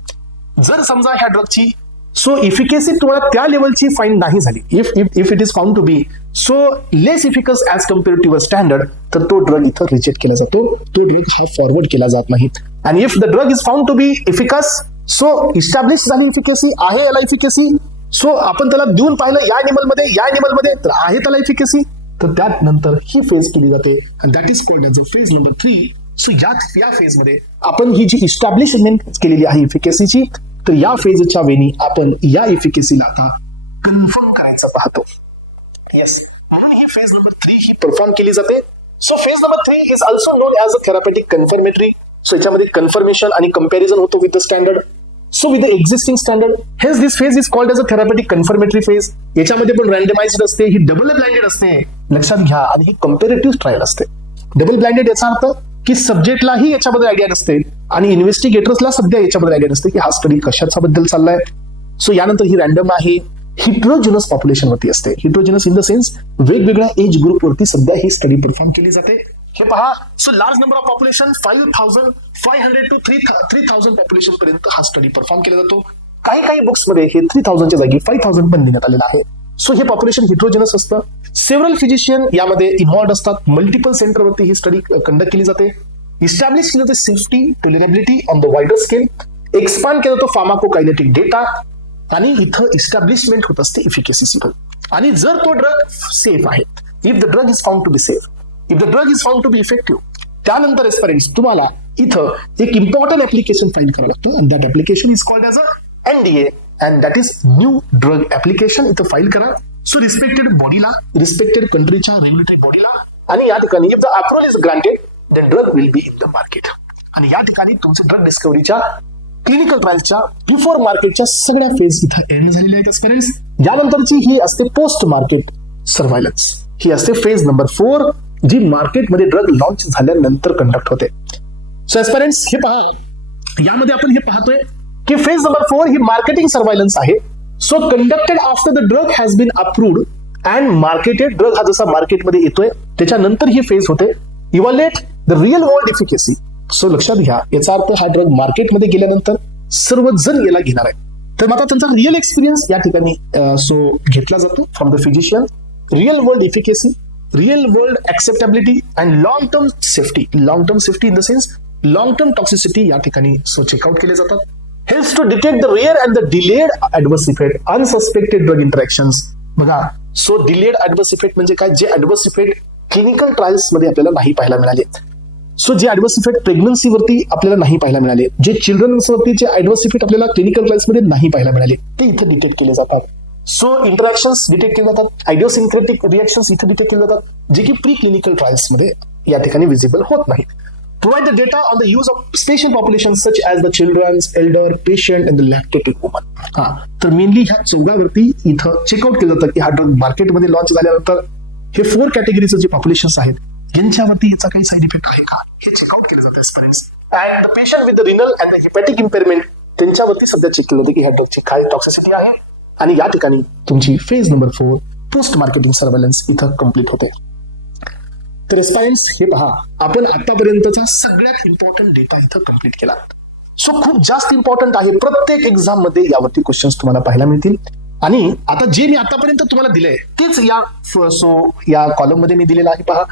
जर समजा ह्या ड्रगची सो इफिकसी तुम्हाला त्या लेवलची फाईंड नाही झाली, if it is found to be so less efficacious as compare to your standard, तर तो drug इथं रिजेक्ट केला जातो, तो ड्रग हा फॉरवर्ड केला जात नाही. आणि if the drug is found to be efficacious, so establish झाली इफिकसी आहे, याला इफिकसी, सो आपण त्याला देऊन पाहिलं या एनिमल मध्ये तर आहे त्याला इफिकसी, तर त्यानंतर ही फेज केली जाते आणि that is called as a phase number 3. So या फेज मध्ये आपण ही जी इस्टॅब्लिशमेंट केलेली आहे इफिकसीची, तर या फेजच्या वेळी आपण या इफिकसीला आता कन्फर्म करायचं पाहतो. येस, म्हणून ही फेज नंबर 3 ही परफॉर्म केली जाते. So phase number 3 is also known as a therapeutic confirmatory. So याच्यामध्ये कन्फर्मेशन आणि कंपॅरिझन होतो with the standard, so with the existing standard. हेच this phase is called as a therapeutic confirmatory phase. याच्यामध्ये पण रँडमाइज्ड असते, ही double blinded असते, लक्षात घ्या, आणि ही कंपॅरेटिव्ह ट्रायल असते. डबल ब्लाइंडेड याचा अर्थ की सब्जेक्टलाही याच्याबद्दल आयडिया नसते आणि इन्व्हेस्टिगेटर्सला सध्या याच्याबद्दल आयडिया नसते की हा स्टडी कशाच्या बद्दल चाललाय. सो यानंतर ही रँडम आहे, हिट्रोजिनस पॉप्युलेशन वरती असते. हिट्रोजिनस इन द सेन्स वेगवेगळ्या एज ग्रुप वरती सध्या ही स्टडी परफॉर्म केली जाते. हे पहा, so large number of population 5,500 to 3,000 population पर्यंत हा स्टडी परफॉर्म केला जातो. काही बुक्स मध्ये हे 3,000च्या जागी 5,000 पण देण्यात आलेलं आहे. सो हे पॉप्युलेशन हिट्रोजिनस असतं. सेव्हरल फिजिशियन यामध्ये इन्व्हॉल्ड असतात. मल्टिपल सेंटरवरती ही स्टडी कंडक्ट केली जाते. इस्टॅब्लिश केलं जाते safety tolerability on the wider scale. Expand केलं जातो फार्माकोकायनेटिक डेटा आणि इथं इस्टॅब्लिशमेंट होत असते इफिकसी. आणि जर तो ड्रग सेफ आहे, if the drug is found to be safe, if the drug is found to be effective, त्यानंतर एस्पेरेंट्स तुम्हाला इथं एक इम्पॉर्टंट ऍप्लिकेशन फाईल करावं लागतं आणि that application is called as a NDA and that is new drug application. इथं file करा. So respected बॉडीला, रिस्पेक्टेड कंट्रीच्या रेग्युलेटरी बॉडीला, आणि या ठिकाणी if the approval is granted then drug will be in the market. आणि या ठिकाणी तुमचे ड्रग डिस्कव्हरीच्या क्लिनिकल ट्रायलच्या बिफोर मार्केटच्या सगळ्या फेज इथं एंड झालेल्या आहेत एस्पेरेंट्स. यानंतरची ही असते पोस्ट मार्केट सर्व्हायलन्स. ही असते फेज नंबर 4 जी मार्केटमध्ये ड्रग लॉन्च झाल्यानंतर कंडक्ट होते. सो एस्पेरेंट्स हे पहा, यामध्ये आपण हे पाहतोय की फेज नंबर 4 ही मार्केटिंग सर्व्हायलन्स आहे. So conducted after the drug has been approved and marketed. Drug हा जसा मार्केटमध्ये येतोय त्याच्यानंतर ही फेज होते evaluate the real world efficacy. So लक्षात घ्या, याचा अर्थ हा ड्रग मार्केटमध्ये गेल्यानंतर सर्वजण याला घेणार आहे. तर मग आता त्यांचा रिअल एक्सपिरियन्स या ठिकाणी सो घेतला जातो from the physician. Real world efficacy, real world acceptability and long term safety. Long term safety in the sense long term toxicity या ठिकाणी सो चेकआउट केले जातात. Helps to detect the rare and the delayed adverse effect, unsuspected drug interactions. बघा, so delayed adverse effect म्हणजे काय, जे ऍडवर्स effect clinical trials मध्ये आपल्याला नाही पाहायला मिळाले. सो जे ऍडवर्स इफेक्ट प्रेग्नन्सीवरती आपल्याला नाही पाहायला मिळाले, जे चिल्ड्रन्सवरती जे ऍडवर्स इफेक्ट आपल्याला क्लिनिकल ट्रायल्स मध्ये नाही पाहायला मिळाले, ते इथे डिटेक्ट केले जातात. सो इंटरॅक्शन्स डिटेक्ट केले जातात, आयडिओसिन्क्रेटिक रिएक्शन्स इथे डिटेक्ट केले जातात, जे की प्री क्लिनिकल ट्रायल्स मध्ये या ठिकाणी विजिबल होत नाहीत. Provide the data on the use of special populations such as the children's, elder, patient and the lactating woman. तर मेनली ह्या चौघावरती इथं चेकआउट केलं जातं की हा ड्रग मार्केटमध्ये लॉन्च झाल्यानंतर हे 4 कॅटेगरीचं जे पॉप्युलेशन्स आहेत यांच्यावरती याचा काही साईड इफेक्ट आहे का हे चेकआउट केलं जातं aspirants. And the patient with the renal and the hepatic impairment त्यांच्यावरती सध्या चेक केलं जातं की ह्या ड्रगची काय टॉक्सिसिटी आहे. आणि या ठिकाणी तुमची phase number 4 post marketing surveillance इथं कम्प्लीट होते. तर एस्पायरन्स हे पहा, आपण आतापर्यंतचा सगळ्यात इम्पॉर्टंट डेटा इथं कम्प्लीट केला. सो खूप जास्त इम्पॉर्टंट आहे. प्रत्येक एक्झाम मध्ये यावरती क्वेश्चन्स तुम्हाला पाहायला मिळतील. आणि आता जे मी आतापर्यंत तुम्हाला दिलंय तेच या कॉलम मध्ये मी दिलेलं आहे. पहा,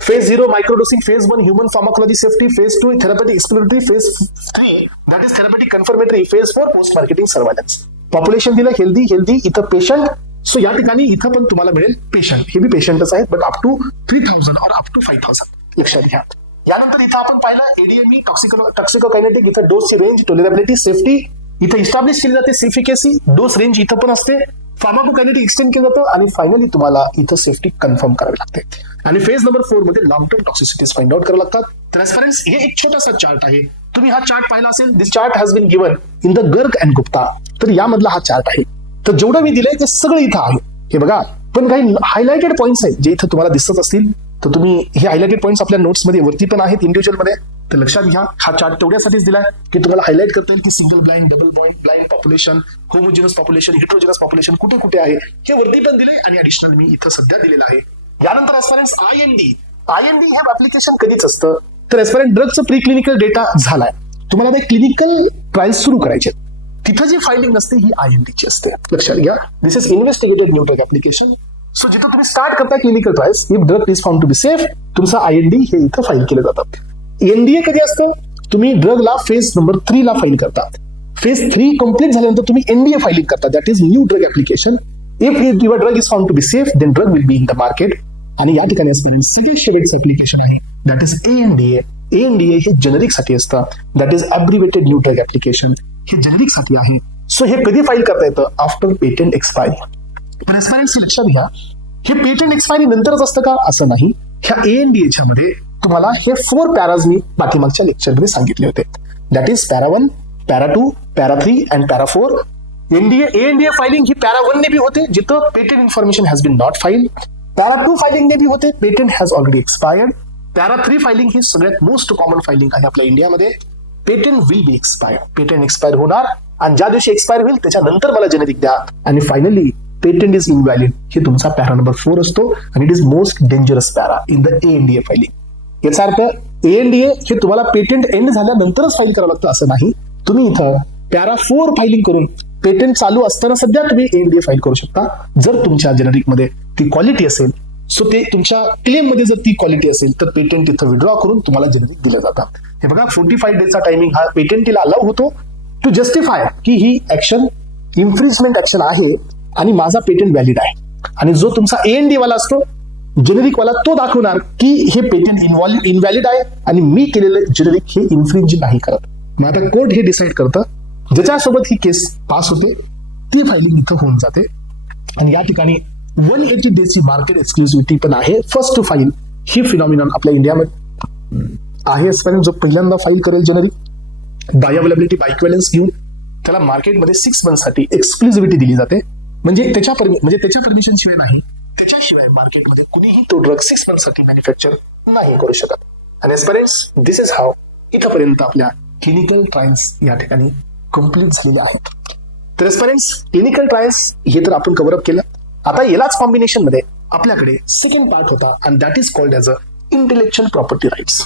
phase 0 microdosing, phase 1 human pharmacology safety, phase 2 therapeutic exploratory, phase 3 that is therapeutic confirmatory, phase 4 post marketing surveillance. Population दिलं हेल्दी, इथं पेशंट. सो या ठिकाणी इथं पण तुम्हाला मिळेल पेशंट, हे बी पेशंटच आहेत बट अप टू 3,000 और अप टू 5,000 लक्षात घ्या. यानंतर इथं आपण पाहिलं एडीएमई, टॉक्सिकोकायनेटिक, इथं डोसची रेंज, टॉलरेबिलिटी, सेफ्टी इथं इस्टॅब्लिश केली जाते. सेफिकेसी, डोस रेंज इथं पण असते. फार्माकोकायनेटिक एक्सटेंड केलं जातं आणि फायनली तुम्हाला इथं सेफ्टी कन्फर्म करावी लागते. आणि फेज नंबर 4 मध्ये लॉंग टर्म टॉक्सिसिटीज फाइंड आउट करावं लागतात. ट्रान्सपरन्स हे एक छोटासा चार्ट आहे. तुम्ही हा चार्ट पाहिला असेल. This chart has been given in the Garg and Gupta. तर यामधला हा चार्ट आहे. तर जेवढं मी दिलंय ते सगळं इथं आहे. हे बघा, पण काही हायलाइटेड पॉईंट्स आहेत जे इथं तुम्हाला दिसत असतील. तर तुम्ही हे हायलाइटेड पॉईंट्स आपल्या नोट्स मध्ये वरती पण आहेत इंडिव्हिज्युअल मध्ये. तर लक्षात घ्या, हा चार्ट तेवढ्यासाठीच दिलाय की तुम्हाला हायलाइट करता येईल की single blind, double blind population, homogeneous population, heterogeneous population कुठे कुठे आहे हे वरती पण दिले आणि ऍडिशनल मी इथं सध्या दिलेलं आहे. यानंतर एस्पायरंट्स IND हे ऍप्लिकेशन कधीच असतं तर एस्पायरंट ड्रगचं प्री क्लिनिकल डेटा झालाय, तुम्हाला ते क्लिनिकल ट्रायल्स सुरू करायचे, तिथं जी फायलिंग नसते ही INDची असते. लक्षात घ्या, this is investigated new drug application. So जिथं तुम्ही स्टार्ट करता clinical trials, if drug is found to be safe, तुमचा IND हे इथं फाईल केलं जातं. NDA कधी असतं, तुम्ही ड्रगला फेज नंबर 3 ला फाईल करता, फेज 3 कंप्लीट झाल्यानंतर तुम्ही NDA फायलिंग करता, that is new drug application. If your drug is found to be safe, then drug will be in the market. आणि या ठिकाणी सगळ्यात शेवटचं ऍप्लिकेशन आहे, दॅट इज ANDA. ANDA हे जेनेरिक साठी असतं, that is abbreviated new drug application. हे जेनेरिक साठी आहे. सो हे कधी फाईल करता येतं, आफ्टर पेटंट एक्सपायरी. पण एस्पायरंट्स लक्षात घ्या, हे पेटंट एक्सपायरी नंतरच असतं का, असं नाही. ह्या ANDAच्या मध्ये तुम्हाला हे 4 पॅराज मी पाठीमागच्या लेक्चरमध्ये सांगितले होते, that is para 1, para 2, para 3 and para 4. ANDA filing ही पॅरा 1 ने बी होते, जिथं patent information has been not filed. Para 2 filing ने बी होते, patent has already expired. Para 3 filing ही सगळ्यात मोस्ट कॉमन फायलिंग आहे आपल्या इंडियामध्ये. Patent will be expired, patent expire होणार आणि ज्या दिवशी एक्सपायर होईल त्याच्यानंतर मला जेनेरिक द्या. आणि फायनली पेटंट इज इनव्हॅलिड, हे तुमचा पॅरा नंबर 4 असतो आणि it is most dangerous para in the ANDA filing. याचा अर्थ ANDA हे तुम्हाला पेटंट एंड झाल्यानंतरच फाईल करावं लागतं असं नाही. तुम्ही इथं पॅरा 4 फायलिंग करून पेटंट चालू असताना सध्या तुम्ही ANDA फाईल करू शकता, जर तुमच्या जेनेरिक मध्ये ती क्वालिटी असेल. सो ते तुमच्या क्लेम मध्ये जर ती क्वालिटी असेल तर पेटंट तिथं विड्रॉ करून तुम्हाला जेनेरिक दिलं जातं. हे बघा, 45 डेजचा टायमिंग हा पेटंटीला अलाउ होतो टू जस्टिफाय की ही ऍक्शन इन्फ्रिजमेंट ऍक्शन आहे आणि माझा पेटंट व्हॅलिड आहे. आणि जो तुमचा ANDA वाला असतो जेनेरिक वाला, तो दाखवणार की हे पेटंट इनव्हॅलिड आहे आणि मी केलेलं जेनेरिक हे इन्फ्रिंज नाही करत. मग आता कोर्ट हे डिसाईड करतं, ज्याच्यासोबत ही केस पास होते ती फायलिंग इथं होऊन जाते. आणि या ठिकाणी 180 डेजची मार्केट एक्सक्लुसिव्हिटी पण आहे. फर्स्ट टू फाईल ही फिनॉमिनॉन आपल्या इंडियामध्ये आहे. जो पहिल्यांदा फाईल करेल जेनेरिक बायोअवेलेबिलिटी बायक्वेलन्स घेऊन, त्याला मार्केटमध्ये 6 मंथसाठी एक्सक्लुसिव्हिटी दिली जाते. म्हणजे त्याच्या परमिशन शिवाय नाही, त्याच्याशिवाय मार्केटमध्ये कुणीही तो ड्रग 6 मंथसाठी मॅन्युफॅक्चर नाही करू शकत. आणि एस्पिरंट्स, दिस इज हाऊ इथंपर्यंत आपल्या क्लिनिकल ट्रायल्स या ठिकाणी कम्प्लीट झालेले आहेत. तर एस्पिरंट्स, क्लिनिकल ट्रायल्स हे तर आपण कव्हर अप केलं. आता यालाच कॉम्बिनेशन मध्ये आपल्याकडे सेकंड पार्ट होता आणि that is called as a intellectual property rights.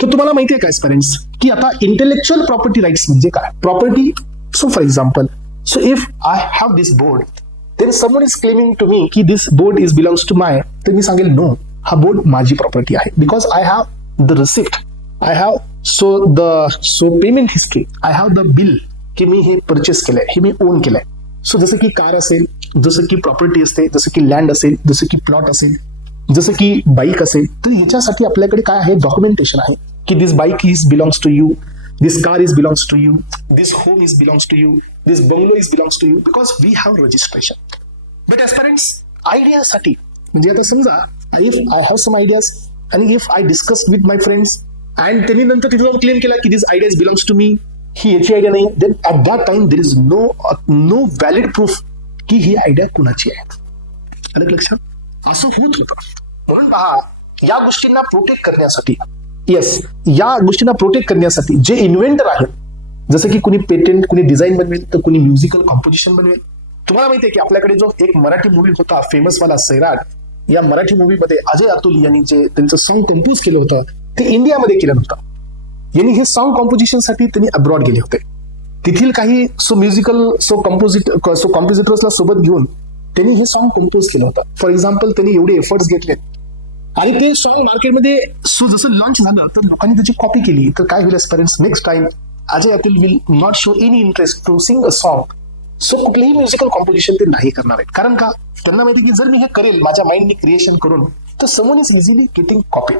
तर तुम्हाला माहिती आहे का एस्पिरंट्स की आता इंटेलेक्च्युअल प्रॉपर्टी राईट्स म्हणजे काय? Property, so for example, so if I have this board, then someone is claiming to me की this board is belongs to my, तर मी सांगेल नो, हा बोर्ड माझी प्रॉपर्टी आहे, because I have the receipt, I have so payment history, I have the bill की मी हे purchase केलंय, हे मी ओन केलंय. सो जसं की कार असेल, जसं की प्रॉपर्टी असते, जसं की लँड असेल, जसं की प्लॉट असेल, जसं की बाईक असेल, तर ह्याच्यासाठी आपल्याकडे काय आहे, डॉक्युमेंटेशन आहे की this bike is belongs to you, this car is belongs to you, this home is belongs to you, this bungalow is belongs to you, because we have registration. But as parents, idea साठी, म्हणजे आता समजा if I have some ideas and if I discuss with my friends and त्यांनी नंतर तिथे जाऊन claim केला की this idea belongs to me, ही याची आयडिया नाही, then at that time there is no valid proof की ही आयडिया कुणाची आहे. आलं लक्षात? असं होत होतं. म्हणून पहा, या गोष्टींना प्रोटेक्ट करण्यासाठी, या गोष्टींना प्रोटेक्ट करण्यासाठी जे इन्व्हेंटर आहेत, जसं की कुणी पेटेंट, कुणी डिझाईन बनवेल, तर कुणी म्युझिकल कॉम्पोजिशन बनवेल. तुम्हाला माहिती आहे की आपल्याकडे जो एक मराठी मूवी होता फेमस वाला सैराट, या मराठी मूवीमध्ये अजय अतुल यांनी जे त्यांचं सॉन्ग कंपोज केलं होतं ते इंडियामध्ये केलं नव्हतं. यांनी हे सॉन्ग कॉम्पोजिशनसाठी त्यांनी अब्रॉड गेले होते. तिथील काही कॉम्पोजिटर्सला सोबत घेऊन त्यांनी हे सॉन्ग कंपोज केलं होतं. फॉर एक्झाम्पल, त्यांनी एवढे एफर्ट्स घेतले आणि ते सॉन्ग मार्केटमध्ये जसं लॉन्च झालं तर लोकांनी त्याची कॉपी केली. तर काय होईल parents, next time Ajay Atul will not show any interest to sing a song. So कुठलेही म्युझिकल कॉम्पोजिशन ते नाही करणार आहेत. कारण का, त्यांना माहिती की जर मी हे करेल माझ्या माइंडने क्रिएशन करून, तर someone is easily getting copied,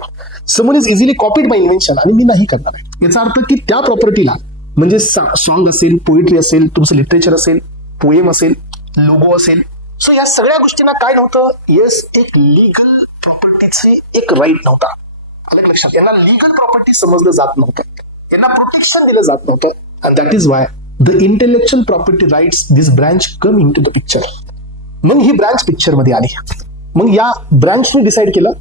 someone is easily copied by invention, आणि मी नाही करणार आहे. याचा अर्थ की त्या प्रॉपर्टीला, म्हणजे सॉन्ग असेल, पोएट्री असेल, तुमचं लिटरेचर असेल, पोएम असेल, लोगो असेल, सो या सगळ्या गोष्टींना काय नव्हतं, येस, एक लीगल प्रॉपर्टीचे एक राईट नव्हता. आलं लक्षात? यांना लीगल प्रॉपर्टी समजलं जात नव्हतं, यांना प्रोटेक्शन दिलं जात नव्हतं. And that is why the intellectual property rights this branch come into the picture. मग ही ब्रांच पिक्चर मध्ये आली. मग या ब्रांचने डिसाईड केलं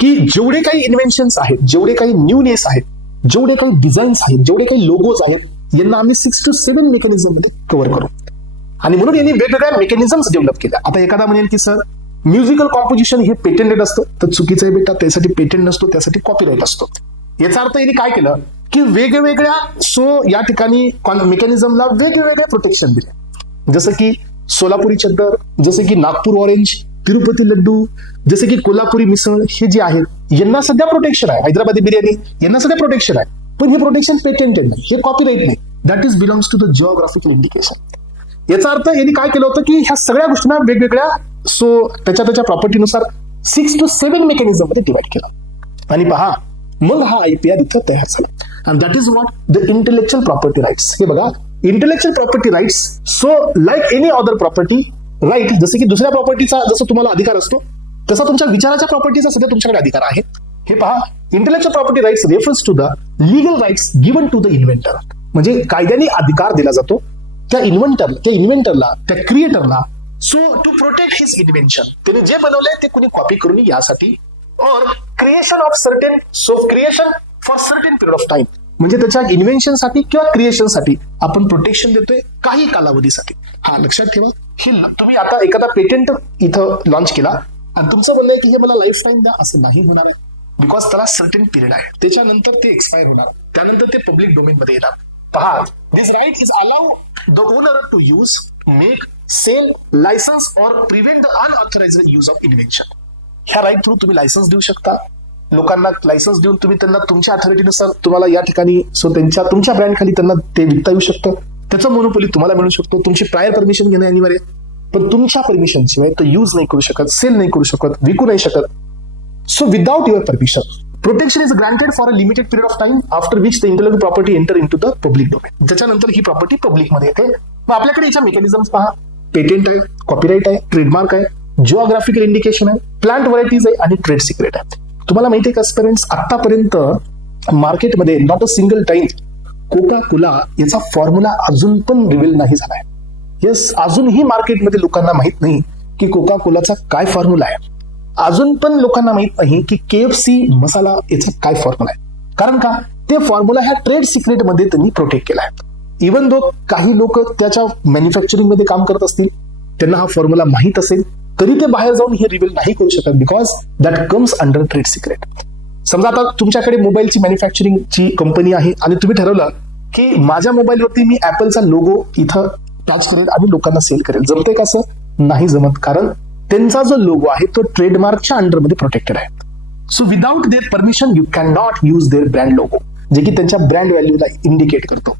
की जेवढे काही इन्व्हेन्शन्स आहेत, जेवढे काही न्यूनेस आहेत, जेवढे काही डिझाईन्स आहेत, जेवढे काही लोगोज आहेत, यांना आम्ही 6 to 7 मेकॅनिझम मध्ये कव्हर करू. आणि म्हणून यांनी वेगवेगळ्या मेकॅनिझम्स डेव्हलप केल्या. आता एखादा म्हणेल की सर म्युझिकल कॉम्पोजिशन हे पेटेंटेड असतं, तर चुकीचं आहे बेटा, त्यासाठी पेटेंट नसतो, त्यासाठी कॉपीराईट असतो. याचा अर्थ यांनी काय केलं की वेगवेगळ्या या ठिकाणी मेकॅनिझमला वेगवेगळे प्रोटेक्शन दिले. जसं की सोलापुरी चद्दर, जसे की नागपूर ऑरेंज, तिरुपती लड्डू, जसे की कोल्हापुरी मिसळ, हे जे आहेत यांना सध्या प्रोटेक्शन आहे. हैदराबादी बिर्याणी यांना सध्या प्रोटेक्शन आहे, पण हे प्रोटेक्शन पेटेंटेड नाही, हे कॉपीराईट नाही. That is belongs to the geographical indication. याचा अर्थ यांनी काय केलं होतं की ह्या सगळ्या गोष्टींना वेगवेगळ्या त्याच्या प्रॉपर्टीनुसार 6 to 7 मेकॅनिझम मध्ये डिवाइड केला. आणि पहा, मग हा IPR इथं तयार झाला. And that is what the intellectual property rights. हे बघा, intellectual property rights, so like any other property right, जसे की दुसऱ्या प्रॉपर्टीचा जसं तुम्हाला अधिकार असतो, तसा तुमच्या विचाराच्या प्रॉपर्टीचा सध्या तुमच्याकडे अधिकार आहे. हे पहा, intellectual property rights refers to the legal rights given to the inventor. म्हणजे कायद्याने अधिकार दिला जातो त्या इन्व्हेंटरला, त्या क्रिएटरला, so to protect his invention. त्याने जे बनवलंय ते कुणी कॉपी करू नये यासाठी. और creation of certain, so creation for certain period of time, म्हणजे त्याच्या इन्व्हेन्शनसाठी किंवा क्रिएशनसाठी आपण प्रोटेक्शन देतोय काही कालावधीसाठी. हा लक्षात ठेवा. ही तुम्ही आता एखादा पेटेंट इथं लॉन्च केला आणि तुमचं म्हणणं आहे की हे मला लाईफ टाईम द्या, असं नाही होणार आहे. बिकॉज त्याला सर्टेन पिरियड आहे, त्याच्यानंतर ते एक्सपायर होणार, त्यानंतर ते पब्लिक डोमेन मध्ये येणार. पहा, this right is allow the owner to use, make, sell, license or prevent the unauthorized use of invention. ह्या राईट थ्रू तुम्ही लायसन्स देऊ शकता लोकांना. लायसन्स देऊन तुम्ही त्यांना तुमच्या अथॉरिटीनुसार तुम्हाला या ठिकाणी तुमच्या ब्रँड खाली त्यांना ते विकता येऊ शकतं. त्याचं मोनोपोली तुम्हाला मिळू शकतो. तुमची प्रायर परमिशन घेणं अनिवार्य, पण तुमच्या परमिशन शिवाय तो यूज नाही करू शकत, सेल नाही करू शकत, विकू नाही शकत. So without your permission, protection is granted for a limited period of time after which the intellectual property enter into the public domain. त्याच्यानंतर ही प्रॉपर्टी पब्लिक मध्ये येते. मग आपल्याकडे याच्या मेकॅनिझम्स पहा, पेटेंट आहे, कॉपीराईट आहे, ट्रेडमार्क आहे, जिओग्राफिकल इंडिकेशन आहे, प्लांट व्हरायटीज आहे आणि ट्रेड सिक्रेट आहे. तुम्हाला माहिती आहे का स्टुडंट्स, आतापर्यंत मार्केटमध्ये not a single time Coca Cola याचा फॉर्म्युला अजून पण रिव्हील नाही झालाय. येस, अजूनही मार्केटमध्ये लोकांना माहित नाही की कोका कोलाचा काय फॉर्म्युला आहे. अजून पण लोकांना माहित नाही की KFC मसाला याचा काय फॉर्म्युला आहे. कारण का, ते फॉर्म्युला ह्या ट्रेड सिक्रेट मध्ये त्यांनी प्रोटेक्ट केला आहे. इव्हन दो काही लोक त्याच्या मॅन्युफॅक्चरिंग मध्ये काम करत असतील, त्यांना हा फॉर्म्युला माहित असेल, तरी ते बाहेर जाऊन हे रिव्हील नाही करू शकत, because that comes under trade secret. समजा आता तुमच्याकडे मोबाईलची मॅन्युफॅक्चरिंगची कंपनी आहे आणि तुम्ही ठरवलं की माझ्या मोबाईलवरती मी ऍपलचा लोगो इथं टच करेल आणि लोकांना सेल करेल. जमते कसं? नाही जमत, कारण त्यांचा जो लोगो आहे तो ट्रेडमार्कच्या अंडरमध्ये प्रोटेक्टेड आहे. So without their permission you can not use their brand logo, जे की त्यांच्या ब्रँड व्हॅल्यूला इंडिकेट करतो.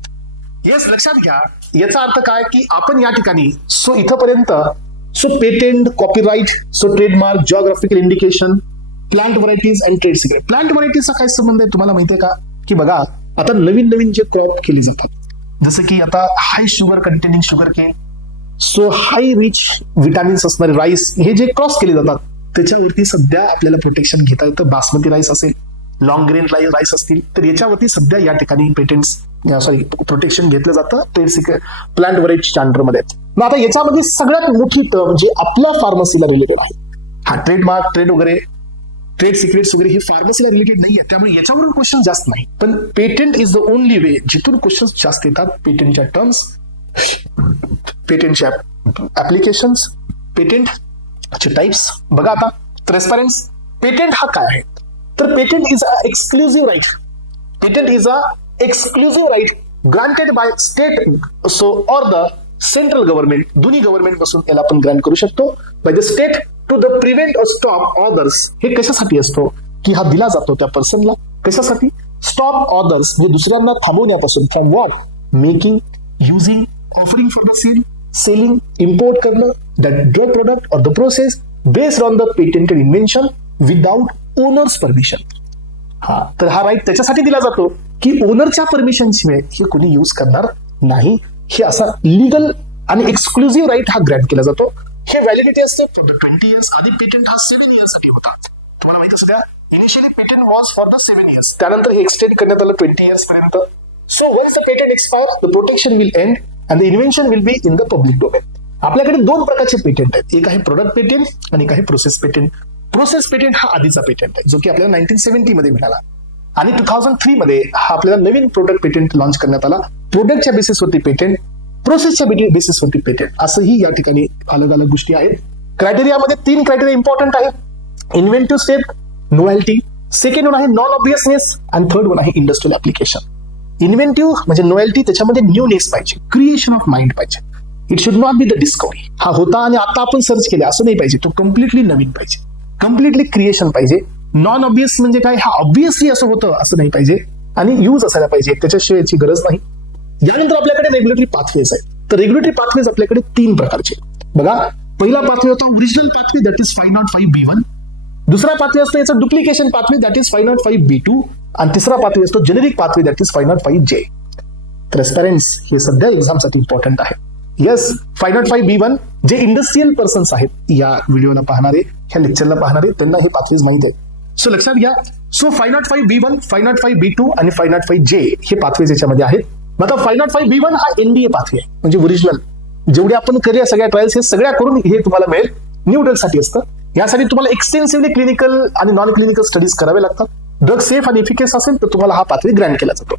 येस, लक्षात घ्या. याचा अर्थ काय की आपण या ठिकाणी इथंपर्यंत patent, copyright, trademark, geographical indication, plant varieties and trade secret. Plant व्हरायटीजचा काय संबंध आहे तुम्हाला माहितीये का? की बघा, आता नवीन नवीन जे क्रॉप केली जातात, जसं की आता हाय शुगर कंटेनिंग शुगर केन, हाय रिच विटामिन्स असणारे राईस, हे जे क्रॉस केले जातात त्याच्यावरती सध्या आपल्याला प्रोटेक्शन घेता येतं. बासमती राईस असेल, लॉंग ग्रेन राईस असतील, तर याच्यावरती सध्या या ठिकाणी प्रोटेक्शन घेतलं जातं ट्रेड सिक्रेट, प्लांट व्हरायटीच्या अंडरमध्ये. मग आता याच्यामध्ये सगळ्यात मोठी टर्म जे आपल्या फार्मसीला रिलेटेड आहे, हा ट्रेडमार्क, ट्रेड वगैरे, ट्रेड सिक्रेट्स वगैरे, हे फार्मसीला रिलेटेड नाही आहे, त्यामुळे याच्यावरून क्वेश्चन जास्त नाही. पण patent is the only way जिथून क्वेश्चन जास्त येतात. पेटेंटच्या टर्म्स, पेटेंटच्या ऍप्लिकेशन्स, पेटेंटचे टाइप्स. बघा आता ट्रान्सपरन्स, पेटेंट हा काय आहे? तर patent is a exclusive right. Patent is a exclusive right granted by state or the central government. दोन्ही गव्हर्नमेंट पासून याला आपण ग्रांट करू शकतो. By the state to the prevent a stop orders. हे कशासाठी असतो की हा दिला जातो त्या पर्सनला. कशासाठी? स्टॉप ऑर्डर्स, म्हणजे दुसऱ्यांना थांबवण्यापासून. From what? Making, using, offering for the sale, selling, import करणं the drug product or the process based on the patented invention without owner's permission. तर हा राईट त्याच्यासाठी दिला जातो की ओनरच्या परमिशन शिवाय हे कोणी यूज करणार नाही. हे असा लिगल आणि एक्सक्लुझिव्ह राईट हा ग्रँट केला जातो. हे व्हॅलिडिटी असते फॉर द 20 इयर्स. आधी पेटेंट हा 7 इयर्स साठी होता. तुम्हाला माहिती असं, initially patent was for the 7 years, त्यानंतर हे एक्सटेंड करण्यात आलं 20 इयर्स पर्यंत. So once the patent expire, the protection will end and the invention will be in the public domain. आपल्याकडे दोन प्रकारचे पेटेंट आहेत. एक आहे प्रोडक्ट पेटेंट आणि एक आहे प्रोसेस पेटेंट. प्रोसेस पेटेंट हा आधीचा पेटेंट आहे, जो की आपल्याला 1970 मध्ये मिळाला. आणि 2003 मध्ये हा आपल्याला नवीन प्रोडक्ट पेटेंट लॉन्च करण्यात आला. प्रोडक्टच्या बेसिसवरती पेटेंट, प्रोसेसच्या बेसिसवरती पेटेंट, असंही या ठिकाणी अलग अलग गोष्टी आहेत. क्रायटेरियामध्ये 3 क्रायटेरिया इम्पॉर्टंट आहे. Inventive step, Novelty, second one आहे नॉन ऑब्वियसनेस आणि थर्ड वन आहे इंडस्ट्रियल ऍप्लिकेशन. इन्व्हेंटिव्ह म्हणजे नोव्हेल्टी, त्याच्यामध्ये न्यूनेस पाहिजे, क्रिएशन ऑफ माइंड पाहिजे. It should not be the discovery. हा होता आणि आता आपण सर्च केला असं नाही पाहिजे, तो कम्प्लिटली नवीन पाहिजे, कम्प्लिटली क्रिएशन पाहिजे. नॉन ऑब्वियस म्हणजे काय, हा ऑब्वियसली असं होतं असं नाही पाहिजे आणि यूज असायला पाहिजे, त्याच्याशिवाय याची गरज नाही. यानंतर आपल्याकडे रेग्युलेटरी पाथवेज आहेत. तर रेग्युलेटरी पाथवेज आपल्याकडे 3 प्रकारचे. बघा, पहिला पाथवे होता original pathway, that is 505B1. दुसरा पाथवे असतो याचा duplication pathway, that is 505B2. आणि तिसरा पाथवे असतो generic pathway, that is 505J. ट्रान्सपरन्स हे सध्या एक्झामसाठी इम्पॉर्टंट आहे. येस, 505B1 जे इंडस्ट्रियल पर्सन्स आहेत, या व्हिडिओला पाहणारे, ह्या लेक्चरला पाहणारे, त्यांना हे पाथवेज माहित आहे. सो लक्षात घ्या. सो 505B1, 505B2 आणि 505J हे पाथवेज याच्यामध्ये आहेत. आता 505B1 हा NDA पाथवे आहे, म्हणजे ओरिजिनल. जेवढे आपण करूया सगळ्या ट्रायल्स हे सगळ्या करून हे तुम्हाला मिळेल. न्यू ड्रगसाठी असतं. यासाठी तुम्हाला एक्सटेन्सिव्हली क्लिनिकल आणि नॉन क्लिनिकल स्टडीज करावे लागतात. ड्रग सेफ आणि इफिकेस असेल तर तुम्हाला हा पाथवे ग्रँट केला जातो.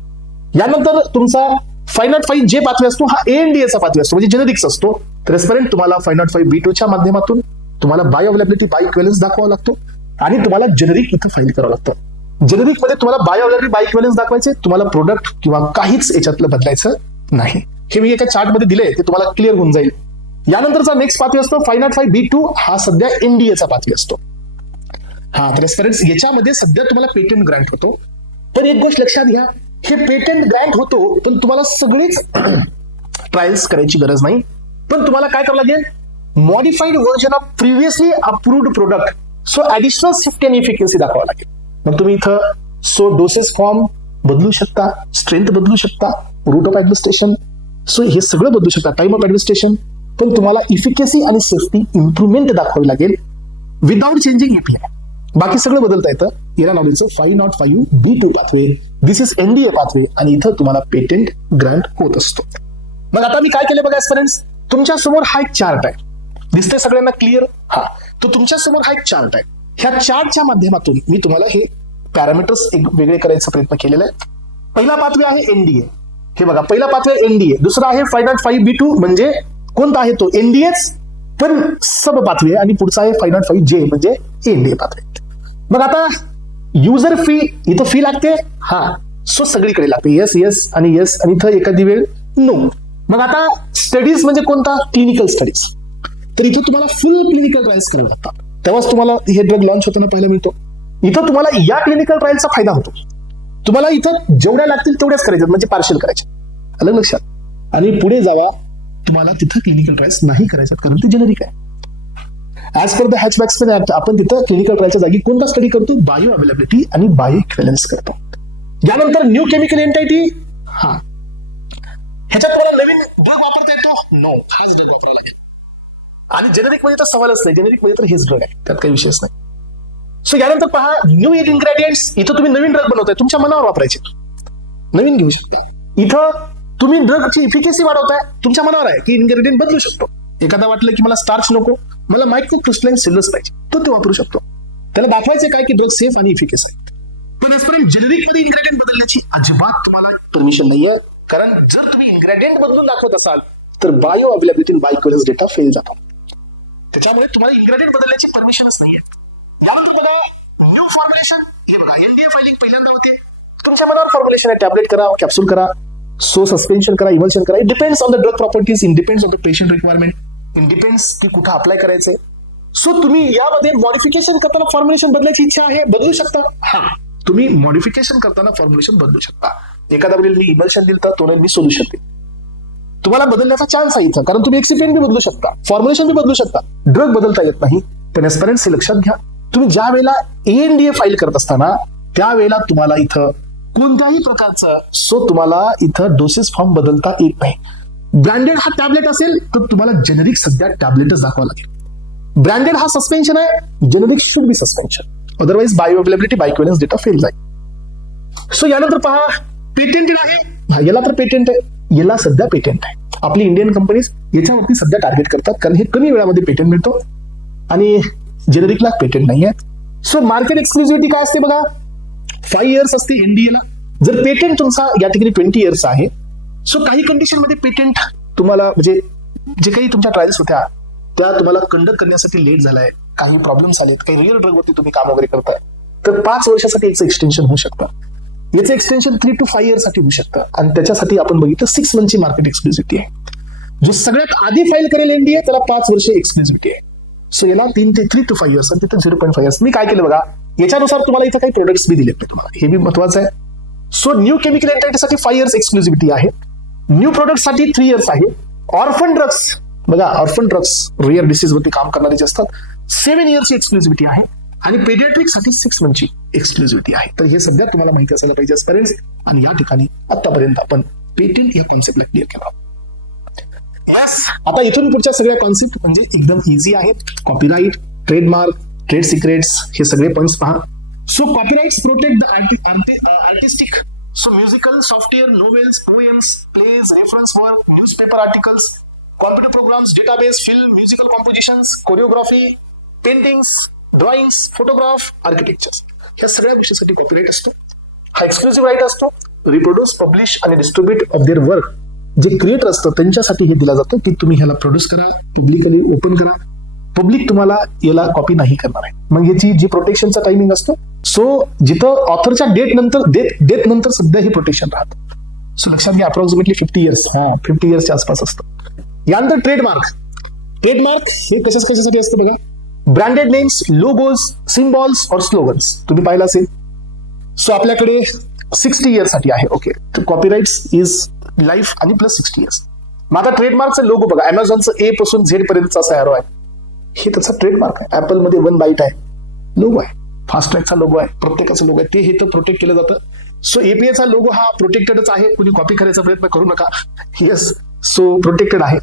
यानंतर तुमचा 505J पाथवे असतो, हा ANDAचा पाथवे असतो, म्हणजे जेनेरिक्स असतो. ट्रान्सपरंट तुम्हाला 505B2 च्या माध्यमातून तुम्हाला बाय अवेलेबिलिटी, बाय इक्विव्हलन्स दाखवावा लागतो आणि तुम्हाला जेनेरिक इथं फाईल करावं लागतं. जेनेरिक मध्ये तुम्हाला बाय अवेलेबिलिटी, बाय इक्विव्हलन्स दाखवायचे, तुम्हाला प्रोडक्ट किंवा काहीच याच्यातलं बदलायचं नाही. हे मी एका चार्ट मध्ये दिले, ते तुम्हाला क्लिअर होऊन जाईल. यानंतरचा नेक्स्ट पाथवे असतो 505B2, हा सध्या NDAचा पाथवे असतो. हा ट्रान्सपरन्स याच्यामध्ये सध्या तुम्हाला पेटंट ग्रँट होतो. पण एक गोष्ट लक्षात घ्या, हे पेटंट ग्रँट होतो पण तुम्हाला सगळीच ट्रायल्स करायची गरज नाही. पण तुम्हाला काय करावं लागेल, modified version of previously approved product. So additional safety आणि इफिकन्सी दाखवावं लागेल. मग तुम्ही इथं डोसेस फॉर्म बदलू शकता, स्ट्रेंथ बदलू शकता, रूट ऑफ ऍडमिनिस्ट्रेशन, सो हे सगळं बदलू शकता, टाइम ऑफ ऍडमिनिस्ट्रेशन. पण तुम्हाला इफिकसी आणि सेफ्टी इम्प्रुव्हमेंट दाखवावी लागेल विदाउट चेंजिंग API. बाकी सगळं बदलता येतं. इरा नॉलेजचं 505B2 pathway, this is NDA pathway, आणि इथं तुम्हाला पेटंट ग्रँट होत असतो. मग आता मी काय केलं बघा स्टुडंट्स, तुमच्या समोर हा एक चार्ट आहे, दिसतंय सगळ्यांना क्लिअर? हा, तो तुमच्या समोर हा एक चार्ट आहे. ह्या चार्टच्या माध्यमातून मी तुम्हाला हे पॅरामीटर्स एक वेगळे करायचा प्रयत्न केलेला आहे. पहिला पाथवे आहे NDA. हे बघा, पहिला पाथवे NDA. दुसरा आहे 505B2, म्हणजे कोणता आहे तो NDAच पण सब पाथवे, आणि पुढचा आहे 505J म्हणजे NDA पाथवे. मग आता युजर फी, इथं फी लागते, हा, सो सगळीकडे लागते, येस येस आणि येस, आणि इथं एखादी वेळ नो. मग आता स्टडीज म्हणजे कोणता, क्लिनिकल स्टडीज. तर इथं तुम्हाला फुल क्लिनिकल ट्रायल्स करावे लागतात, तेव्हाच तुम्हाला हे ड्रग लॉन्च होताना पाहायला मिळतो. इथं तुम्हाला या क्लिनिकल ट्रायलचा फायदा होतो. तुम्हाला इथं जेवढ्या लागतील तेवढ्याच करायच्यात, म्हणजे पार्शियल करायचे, आलं लक्षात. आणि पुढे जावा, तुम्हाला तिथं क्लिनिकल ट्रायल्स नाही करायच्यात, कारण ते जेनेरिक आहे. ऍज पर द हॅचबॅक्स ऍक्ट आपण तिथं क्लिनिकल ट्रायलच्या जागी कोणता स्टडी करतो, बायो अवेलेबिलिटी आणि बायो इक्विव्हलन्स करतो. यानंतर न्यू केमिकल एंटाइटी, हा, ह्याच्यात तुम्हाला नवीन ड्रग वापरता येतो, नो, हाच ड्रग वापरावा लागेल. आणि जेनेरिक मध्ये तर सवालच नाही, जेनेरिक मध्ये तर हेच ड्रग आहे, त्यात काही विषयच नाही. सो यानंतर पहा, न्यू एट इन्ग्रेडियंट्स. इथं तुम्ही नवीन ड्रग बनवताय, तुमच्या मनावर वापरायचे, नवीन घेऊ शकता. इथं तुम्ही ड्रगची इफिकसी वाढवताय, तुमच्या मनावर आहे की इन्ग्रेडियंट बदलू शकतो. एखादा वाटलं की मला स्टार्च नको, मला मायक्रोक्रिस्टलाइन सेल्युलोज पाहिजे, तो ते वापरू शकतो. त्याला दाखवायचं काय की ड्रग सेफ आणि इफिकस आहे. पण जेनेरिक मध्ये इन्ग्रेडियंट बदलण्याची अजिबात तुम्हाला परमिशन नाहीये, कारण जर तुम्ही इन्ग्रेडियंट बदलून दाखवत असाल तर bioavailability bioequivalence data fail जातो. त्याच्यामुळे तुम्हाला इन्ग्रेडियंट बदलण्याची परमिशनच नाहीये. यानंतर बघा, न्यू फॉर्म्युलेशन. हे बघा, NDA फायलिंग पहिल्यांदा होते, तुमच्या मनावर फॉर्म्युलेशन आहे, टॅबलेट करा, कॅप्सूल करा, सो सस्पेन्शन करा, इमल्शन करा. It depends on the drug properties, it depends on the patient requirement, it depends की कुठं अप्लाय करायचंय. सो तुम्ही यामध्ये मॉडिफिकेशन करताना फॉर्म्युलेशन बदलायची इच्छा आहे, बदलू शकता. हा, तुम्ही मॉडिफिकेशन करताना फॉर्म्युलेशन बदलू शकता. एखादा वेळेला मी इमल्शन दिलं तर तो मी सोल्युशन देईल, तुम्हाला बदलण्याचा चान्स आहे इथं, कारण तुम्ही एक्सिपिएंट बी बदलू शकता, फॉर्म्युलेशन बी बदलू शकता, ड्रग बदलता येत नाही. पण एस्पिरंट्स हे लक्षात घ्या, तुम्ही ज्या वेळेला ANDA फाईल करत असताना त्यावेळेला तुम्हाला इथं कोणत्याही प्रकारचं तुम्हाला इथं डोसेस फॉर्म बदलता येत नाही. ब्रँडेड हा टॅबलेट असेल तर तुम्हाला जेनेरिक सध्या टॅबलेटच दाखवावं लागेल. ब्रँडेड हा सस्पेन्शन आहे, generic should be suspension, otherwise bioavailability bioequivalence data fail जाईल. सो यानंतर पहा, पेटेंटेड आहे, याला तर पेटेंट आहे, याला सध्या पेटेंट आहे. आपली इंडियन कंपनीज याच्यावरती सध्या टार्गेट करतात, कारण हे कमी वेळामध्ये पेटेंट मिळतो आणि जेनेरिकला पेटेंट नाही आहे. सो मार्केट एक्सक्लुझिव्हिटी काय असते बघा, 5 इयर्स असते एनडीएला. जर पेटंट तुमचा या ठिकाणी 20 इयर्स आहे, सो काही कंडिशन मध्ये पेटंट तुम्हाला म्हणजे जे काही तुमच्या ट्रायल्स होत्या त्या तुम्हाला कंडक्ट करण्यासाठी लेट झालाय, काही प्रॉब्लेम्स आलेत, काही रिअल ड्रग वरती तुम्ही काम वगैरे करताय, तर 5 वर्षासाठी याचं एक्सटेन्शन होऊ शकतं. याचं एक्सटेन्शन 3 to 5 इयर्स साठी होऊ शकतं. आणि त्याच्यासाठी आपण बघितलं 6 मंथची मार्केट एक्सक्लुझिव्हिटी आहे. जो सगळ्यात आधी फाईल करेल एनडीए त्याला 5 वर्ष एक्सक्लुझिव्हिटी आहे. सो याला 3 to 5 इयर्स आणि तिथे 0.5 इयर्स. मी काय केलं बघा, याच्यानुसार तुम्हाला इथं काही प्रोडक्ट्स बी दिलेत तुम्हाला, हे बी महत्वाचं आहे. सो न्यू केमिकल एंटिटीसाठी 5 इयर्स एक्सक्लुझिव्हिटी आहे. न्यू प्रोडक्टसाठी 3 इयर्स आहे. ऑर्फन ड्रग्स बघा, ऑर्फन ड्रग्स रिअर डिसीज वरती काम करणारे जे असतात 7 इयर्सची एक्सक्लुझिव्हिटी आहे. आणि पेडियाट्रिक साठी 6 मंथची एक्सक्लुझिव्हिटी आहे. तर हे सध्या तुम्हाला माहिती असायला पाहिजे पेरेंट्स. आणि या ठिकाणी आतापर्यंत आपण पेटंट या कॉन्सेप्टला क्लिअर केला. आता इथून पुढच्या सगळ्या कॉन्सेप्ट म्हणजे एकदम इझी आहेत. कॉपीराईट, ट्रेडमार्क, ट्रेड सिक्रेट्स हे सगळे पॉइंट्स पहा. So copyrights protect the artistic, so musical, software, novels, poems, plays, reference work, newspaper articles, computer programs, database, film, musical compositions, choreography, paintings, drawings, photograph, architecture, या सगळ्या गोष्टीसाठी copyright असतो. हा exclusive right असतो. Reproduce, publish आणि distribute of their work जे creator असतं त्यांच्यासाठी हे दिला जातो की तुम्ही ह्याला प्रोड्यूस करा, पब्लिकली ओपन करा. पब्लिक तुम्हाला याला कॉपी नाही करणार आहे. मग याची जी प्रोटेक्शनचा टायमिंग असतो, सो जिथं ऑथरच्या डेट नंतर सध्या हे प्रोटेक्शन राहतं. सो लक्षात घ्या, अप्रॉक्सिमेटली 50 इयर्स, 50 इयर्सच्या आसपास असतं. यानंतर ट्रेडमार्क हे कशासाठी असतं बघा. ब्रँडेड नेम्स, लोगोज, सिम्बॉल्स और स्लोगन्स तुम्ही पाहिलं असेल. सो आपल्याकडे 60 इयर्स साठी आहे. ओके, कॉपीराइट्स इज लाईफ आणि प्लस 60 इयर्स. मग आता ट्रेडमार्कचा लोगो बघा, अमेझॉनचं ए पासून झेड पर्यंतचा असा एरो आहे, हे त्याचा ट्रेडमार्क आहे. ऍपल मध्ये 1 बाईट आहे, लोगो आहे. फास्ट ट्रॅकचा लोगो आहे, प्रत्येकाचा लोगो आहे, ते हे तर प्रोटेक्ट केलं जातं. सो एपीआयचा लोगो हा प्रोटेक्टेडच आहे, कुणी कॉपी करायचा प्रयत्न करू नका. येस, सो प्रोटेक्टेड आहे.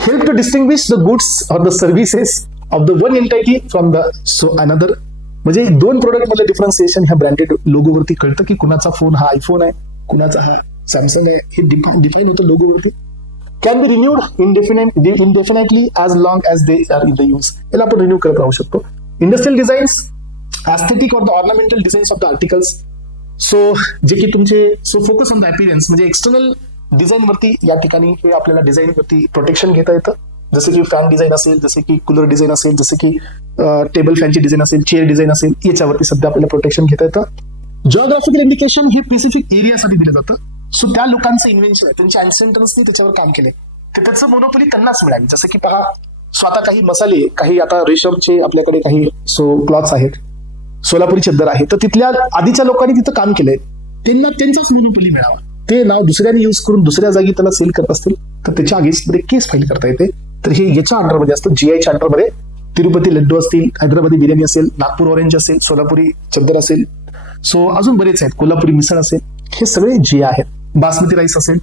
Help to distinguish the goods or the services of the one entity from the so another. म्हणजे 2 प्रोडक्ट मधलं डिफरन्सिएशन ह्या ब्रँडेड लोगो वरती कळतं की कुणाचा फोन हा आयफोन आहे, कुणाचा हा सॅमसंग आहे, हे डिफाईन होतं लोगो वरती. Can be renewed indefinitely as long as they are in the use. याला आपण रिन्यू करत राहू शकतो. Industrial designs, aesthetic or the ornamental designs of the articles. So जे की तुमचे फोकस ऑन द अपीअरन्स म्हणजे एक्सटर्नल डिझाईन वरती या ठिकाणी हे आपल्याला डिझाईन वरती प्रोटेक्शन घेता येतं. जसे की फॅन डिझाईन असेल, जसे की कूलर डिझाईन असेल, जसे की टेबल फॅनची डिझाईन असेल, चेअर डिझाईन असेल, याच्यावरती सध्या आपल्याला प्रोटेक्शन घेता येतं. जिओग्राफिकल इंडिकेशन हे स्पेसिफिक एरियासाठी दिलं जातं. सो त्या लोकांचं इन्व्हेन्शन आहे, त्यांच्या अँसेंटर्सनी त्याच्यावर काम केले, तर त्याचं मोनोपोली त्यांनाच मिळाली. जसं की पहा, स्वतः काही मसाले, काही आता रेशमचे आपल्याकडे काही क्लॉथ्स आहेत, सोलापुरी चद्दर आहे, तर तिथल्या आधीच्या लोकांनी तिथं काम केलंय, त्यांना त्यांचाच मोनोपोली मिळावा. ते नाव दुसऱ्याने यूज करून दुसऱ्या जागी त्याला सेल करत असतील तर त्याच्या अगेन्स्टमध्ये केस फाईल करता येते. तर हे याच्या अंडरमध्ये असतं, जीआयच्या अंडरमध्ये. तिरुपती लड्डू असतील, हैदराबादी बिर्याणी असेल, नागपूर ऑरेंज असेल, सोलापुरी चद्दर असेल, सो अजून बरेच आहेत, कोल्हापुरी मिसळ असेल, हे सगळे जी आहेत. बासमती राईस असेल,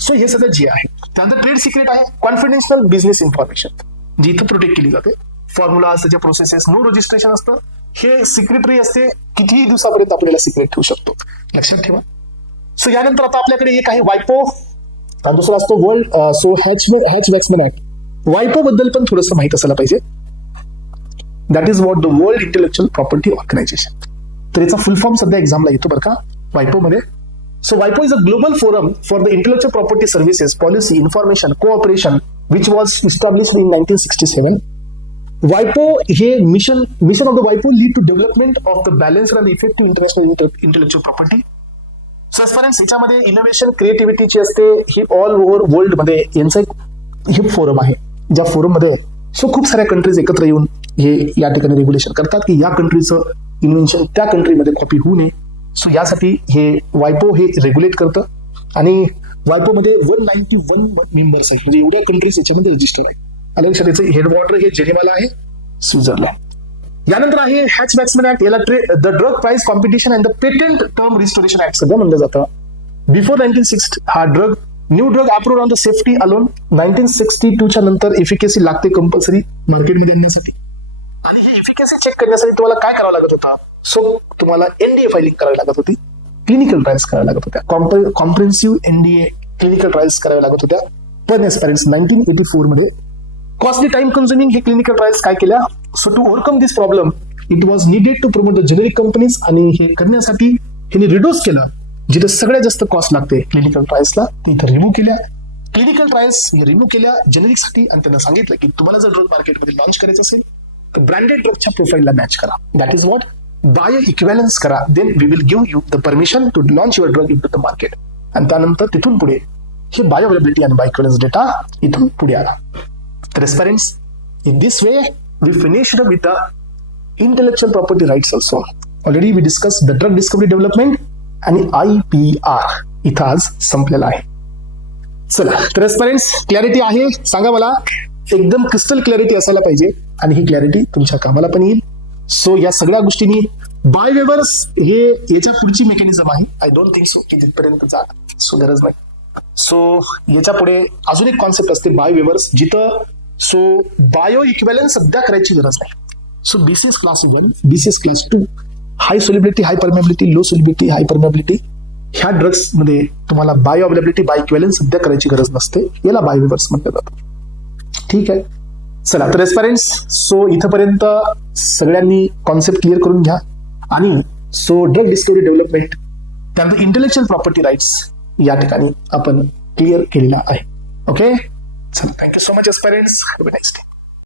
सो हे सगळं जी आहे. त्यानंतर ट्रेड सिक्रेट आहे, कॉन्फिडेन्शियल बिझनेस इन्फॉर्मेशन जी इथं प्रोटेक्ट केली जाते. फॉर्म्युला, त्याच्या प्रोसेसेस, नो रजिस्ट्रेशन असतं, हे सिक्रेटरी असते, कितीही दिवसापर्यंत आपल्याला सिक्रेट ठेवू शकतो, लक्षात ठेवा. सो यानंतर आता आपल्याकडे एक आहे वायपो, दुसरा असतो वर्ल्ड हॅच-वॅक्समन ऍक्ट. वायपो बद्दल पण थोडंसं माहित असायला पाहिजे. That is what the world intellectual property organization. तर याचा फुल फॉर्म सध्या एक्झामला येतो बरं का, वायपो मध्ये. सो वायपो is a global forum for the intellectual property services, policy, information, cooperation which was established in 1967. वायपो हे मिशन ऑफ द वायपो lead to development of the balanced and effective international intellectual property. सस्फरन्स याच्यामध्ये innovation, क्रिएटिव्हिटीची असते, ही all over world मध्ये यांचा एक हे फोरम आहे, ज्या फोरम मध्ये खूप साऱ्या कंट्रीज एकत्र येऊन हे या ठिकाणी रेग्युलेशन करतात की या कंट्रीचं इन्व्हेन्शन त्या कंट्रीमध्ये कॉपी होऊ नये. सो यासाठी हे वायपो हे रेग्युलेट करतं. आणि वायपो मध्ये 191 मेंबर्स आहेत, म्हणजे एवढ्या कंट्रीज याच्यामध्ये रजिस्टर आहेत. आणि लक्षात याचं हेडवॉटर हे जेनेवाला आहे, स्वित्झर्लंड. यानंतर आहे हॅच-वॅक्समन ऍक्ट. याला the drug price competition and the patent term restoration act सगळं म्हणलं जातं. बिफोर 1960 हा new drug approved on the safety alone. 1962च्या नंतर एफिकेसी लागते कंपल्सरी मार्केटमध्ये आणण्यासाठी. आणि ही एफिकेसी चेक करण्यासाठी तुम्हाला काय करावं लागत होता, सो तुम्हाला एनडीए फायलिंग करावी लागत होती, क्लिनिकल ट्रायल्स कराव्या लागत होत्या, कॉम्प्रिहेन्सिव्ह एनडीए क्लिनिकल ट्रायल्स कराव्या लागत होत्या. पण एस्पेरेंट्स 1984 मध्ये कॉस्टली टाइम कन्झ्युमिंग हे क्लिनिकल ट्रायल्स काय केल्या. So to overcome this problem it was needed to promote the generic companies. आणि हे करण्यासाठी हिने रिड्यूस केलं. जिथे सगळ्यात जास्त कॉस्ट लागते क्लिनिकल ट्रायल्सला ती इथं रिमूव्ह केल्या. क्लिनिकल ट्रायल्स हे रिमूव्ह केल्या जेनेरिकसाठी आणि त्यांना सांगितलं की तुम्हाला जर ड्रग मार्केटमध्ये लॉन्च करायचं असेल तर ब्रँडेड ड्रगच्या प्रोफाईलला मॅच करा. That is what bioequivalence करा. Then we will give you the permission to launch your drug into the market. आणि त्यानंतर तिथून पुढे हे बायो अवेलेबिलिटी आणि बायो इक्विव्हॅलन्स डेटा इथून पुढे आला. तर aspirants, in this way we finished with the intellectual property rights also. Already we discuss the drug discovery development आणि IPR इथं आज संपलेला आहे. चला, तर एस्पायरंट्स क्लॅरिटी आहे? सांगा मला. एकदम क्रिस्टल क्लॅरिटी असायला पाहिजे आणि ही क्लॅरिटी तुमच्या कामाला पण येईल. सो या सगळ्या गोष्टींनी बायोवेवर्स हे याच्या पुढची मेकॅनिझम आहे. आय डोंट थिंक सो की जिथपर्यंत जा सो गरज नाही. सो याच्या पुढे अजून एक कॉन्सेप्ट असते बायोवेवर्स, जिथं सो बायो इक्विव्हॅलन्स सध्या करायची गरज नाही. So BCS class 1, BCS class 2, हाय सोलिबिलिटी, हाय परमेबिलिटी, लो सोलिबिलिटी, हाय परमेबिलिटी, ह्या ड्रग्स मध्ये तुम्हाला बायो अवेलेबिलिटी, बायो इक्विव्हॅलन्स सध्या करायची गरज नसते. याला बायोवेवर्स म्हटलं जातं. ठीक आहे. चला, तर एस्पायरंट्स, सो इथपर्यंत सगळ्यांनी कॉन्सेप्ट क्लिअर करून घ्या. आणि सो ड्रग डिस्कवरी डेव्हलपमेंट, त्यानंतर इंटेलेक्चुअल प्रॉपर्टी राईट्स या ठिकाणी आपण क्लिअर केलेला आहे. ओके, चला, thank you so much aspirants. Have a nice day.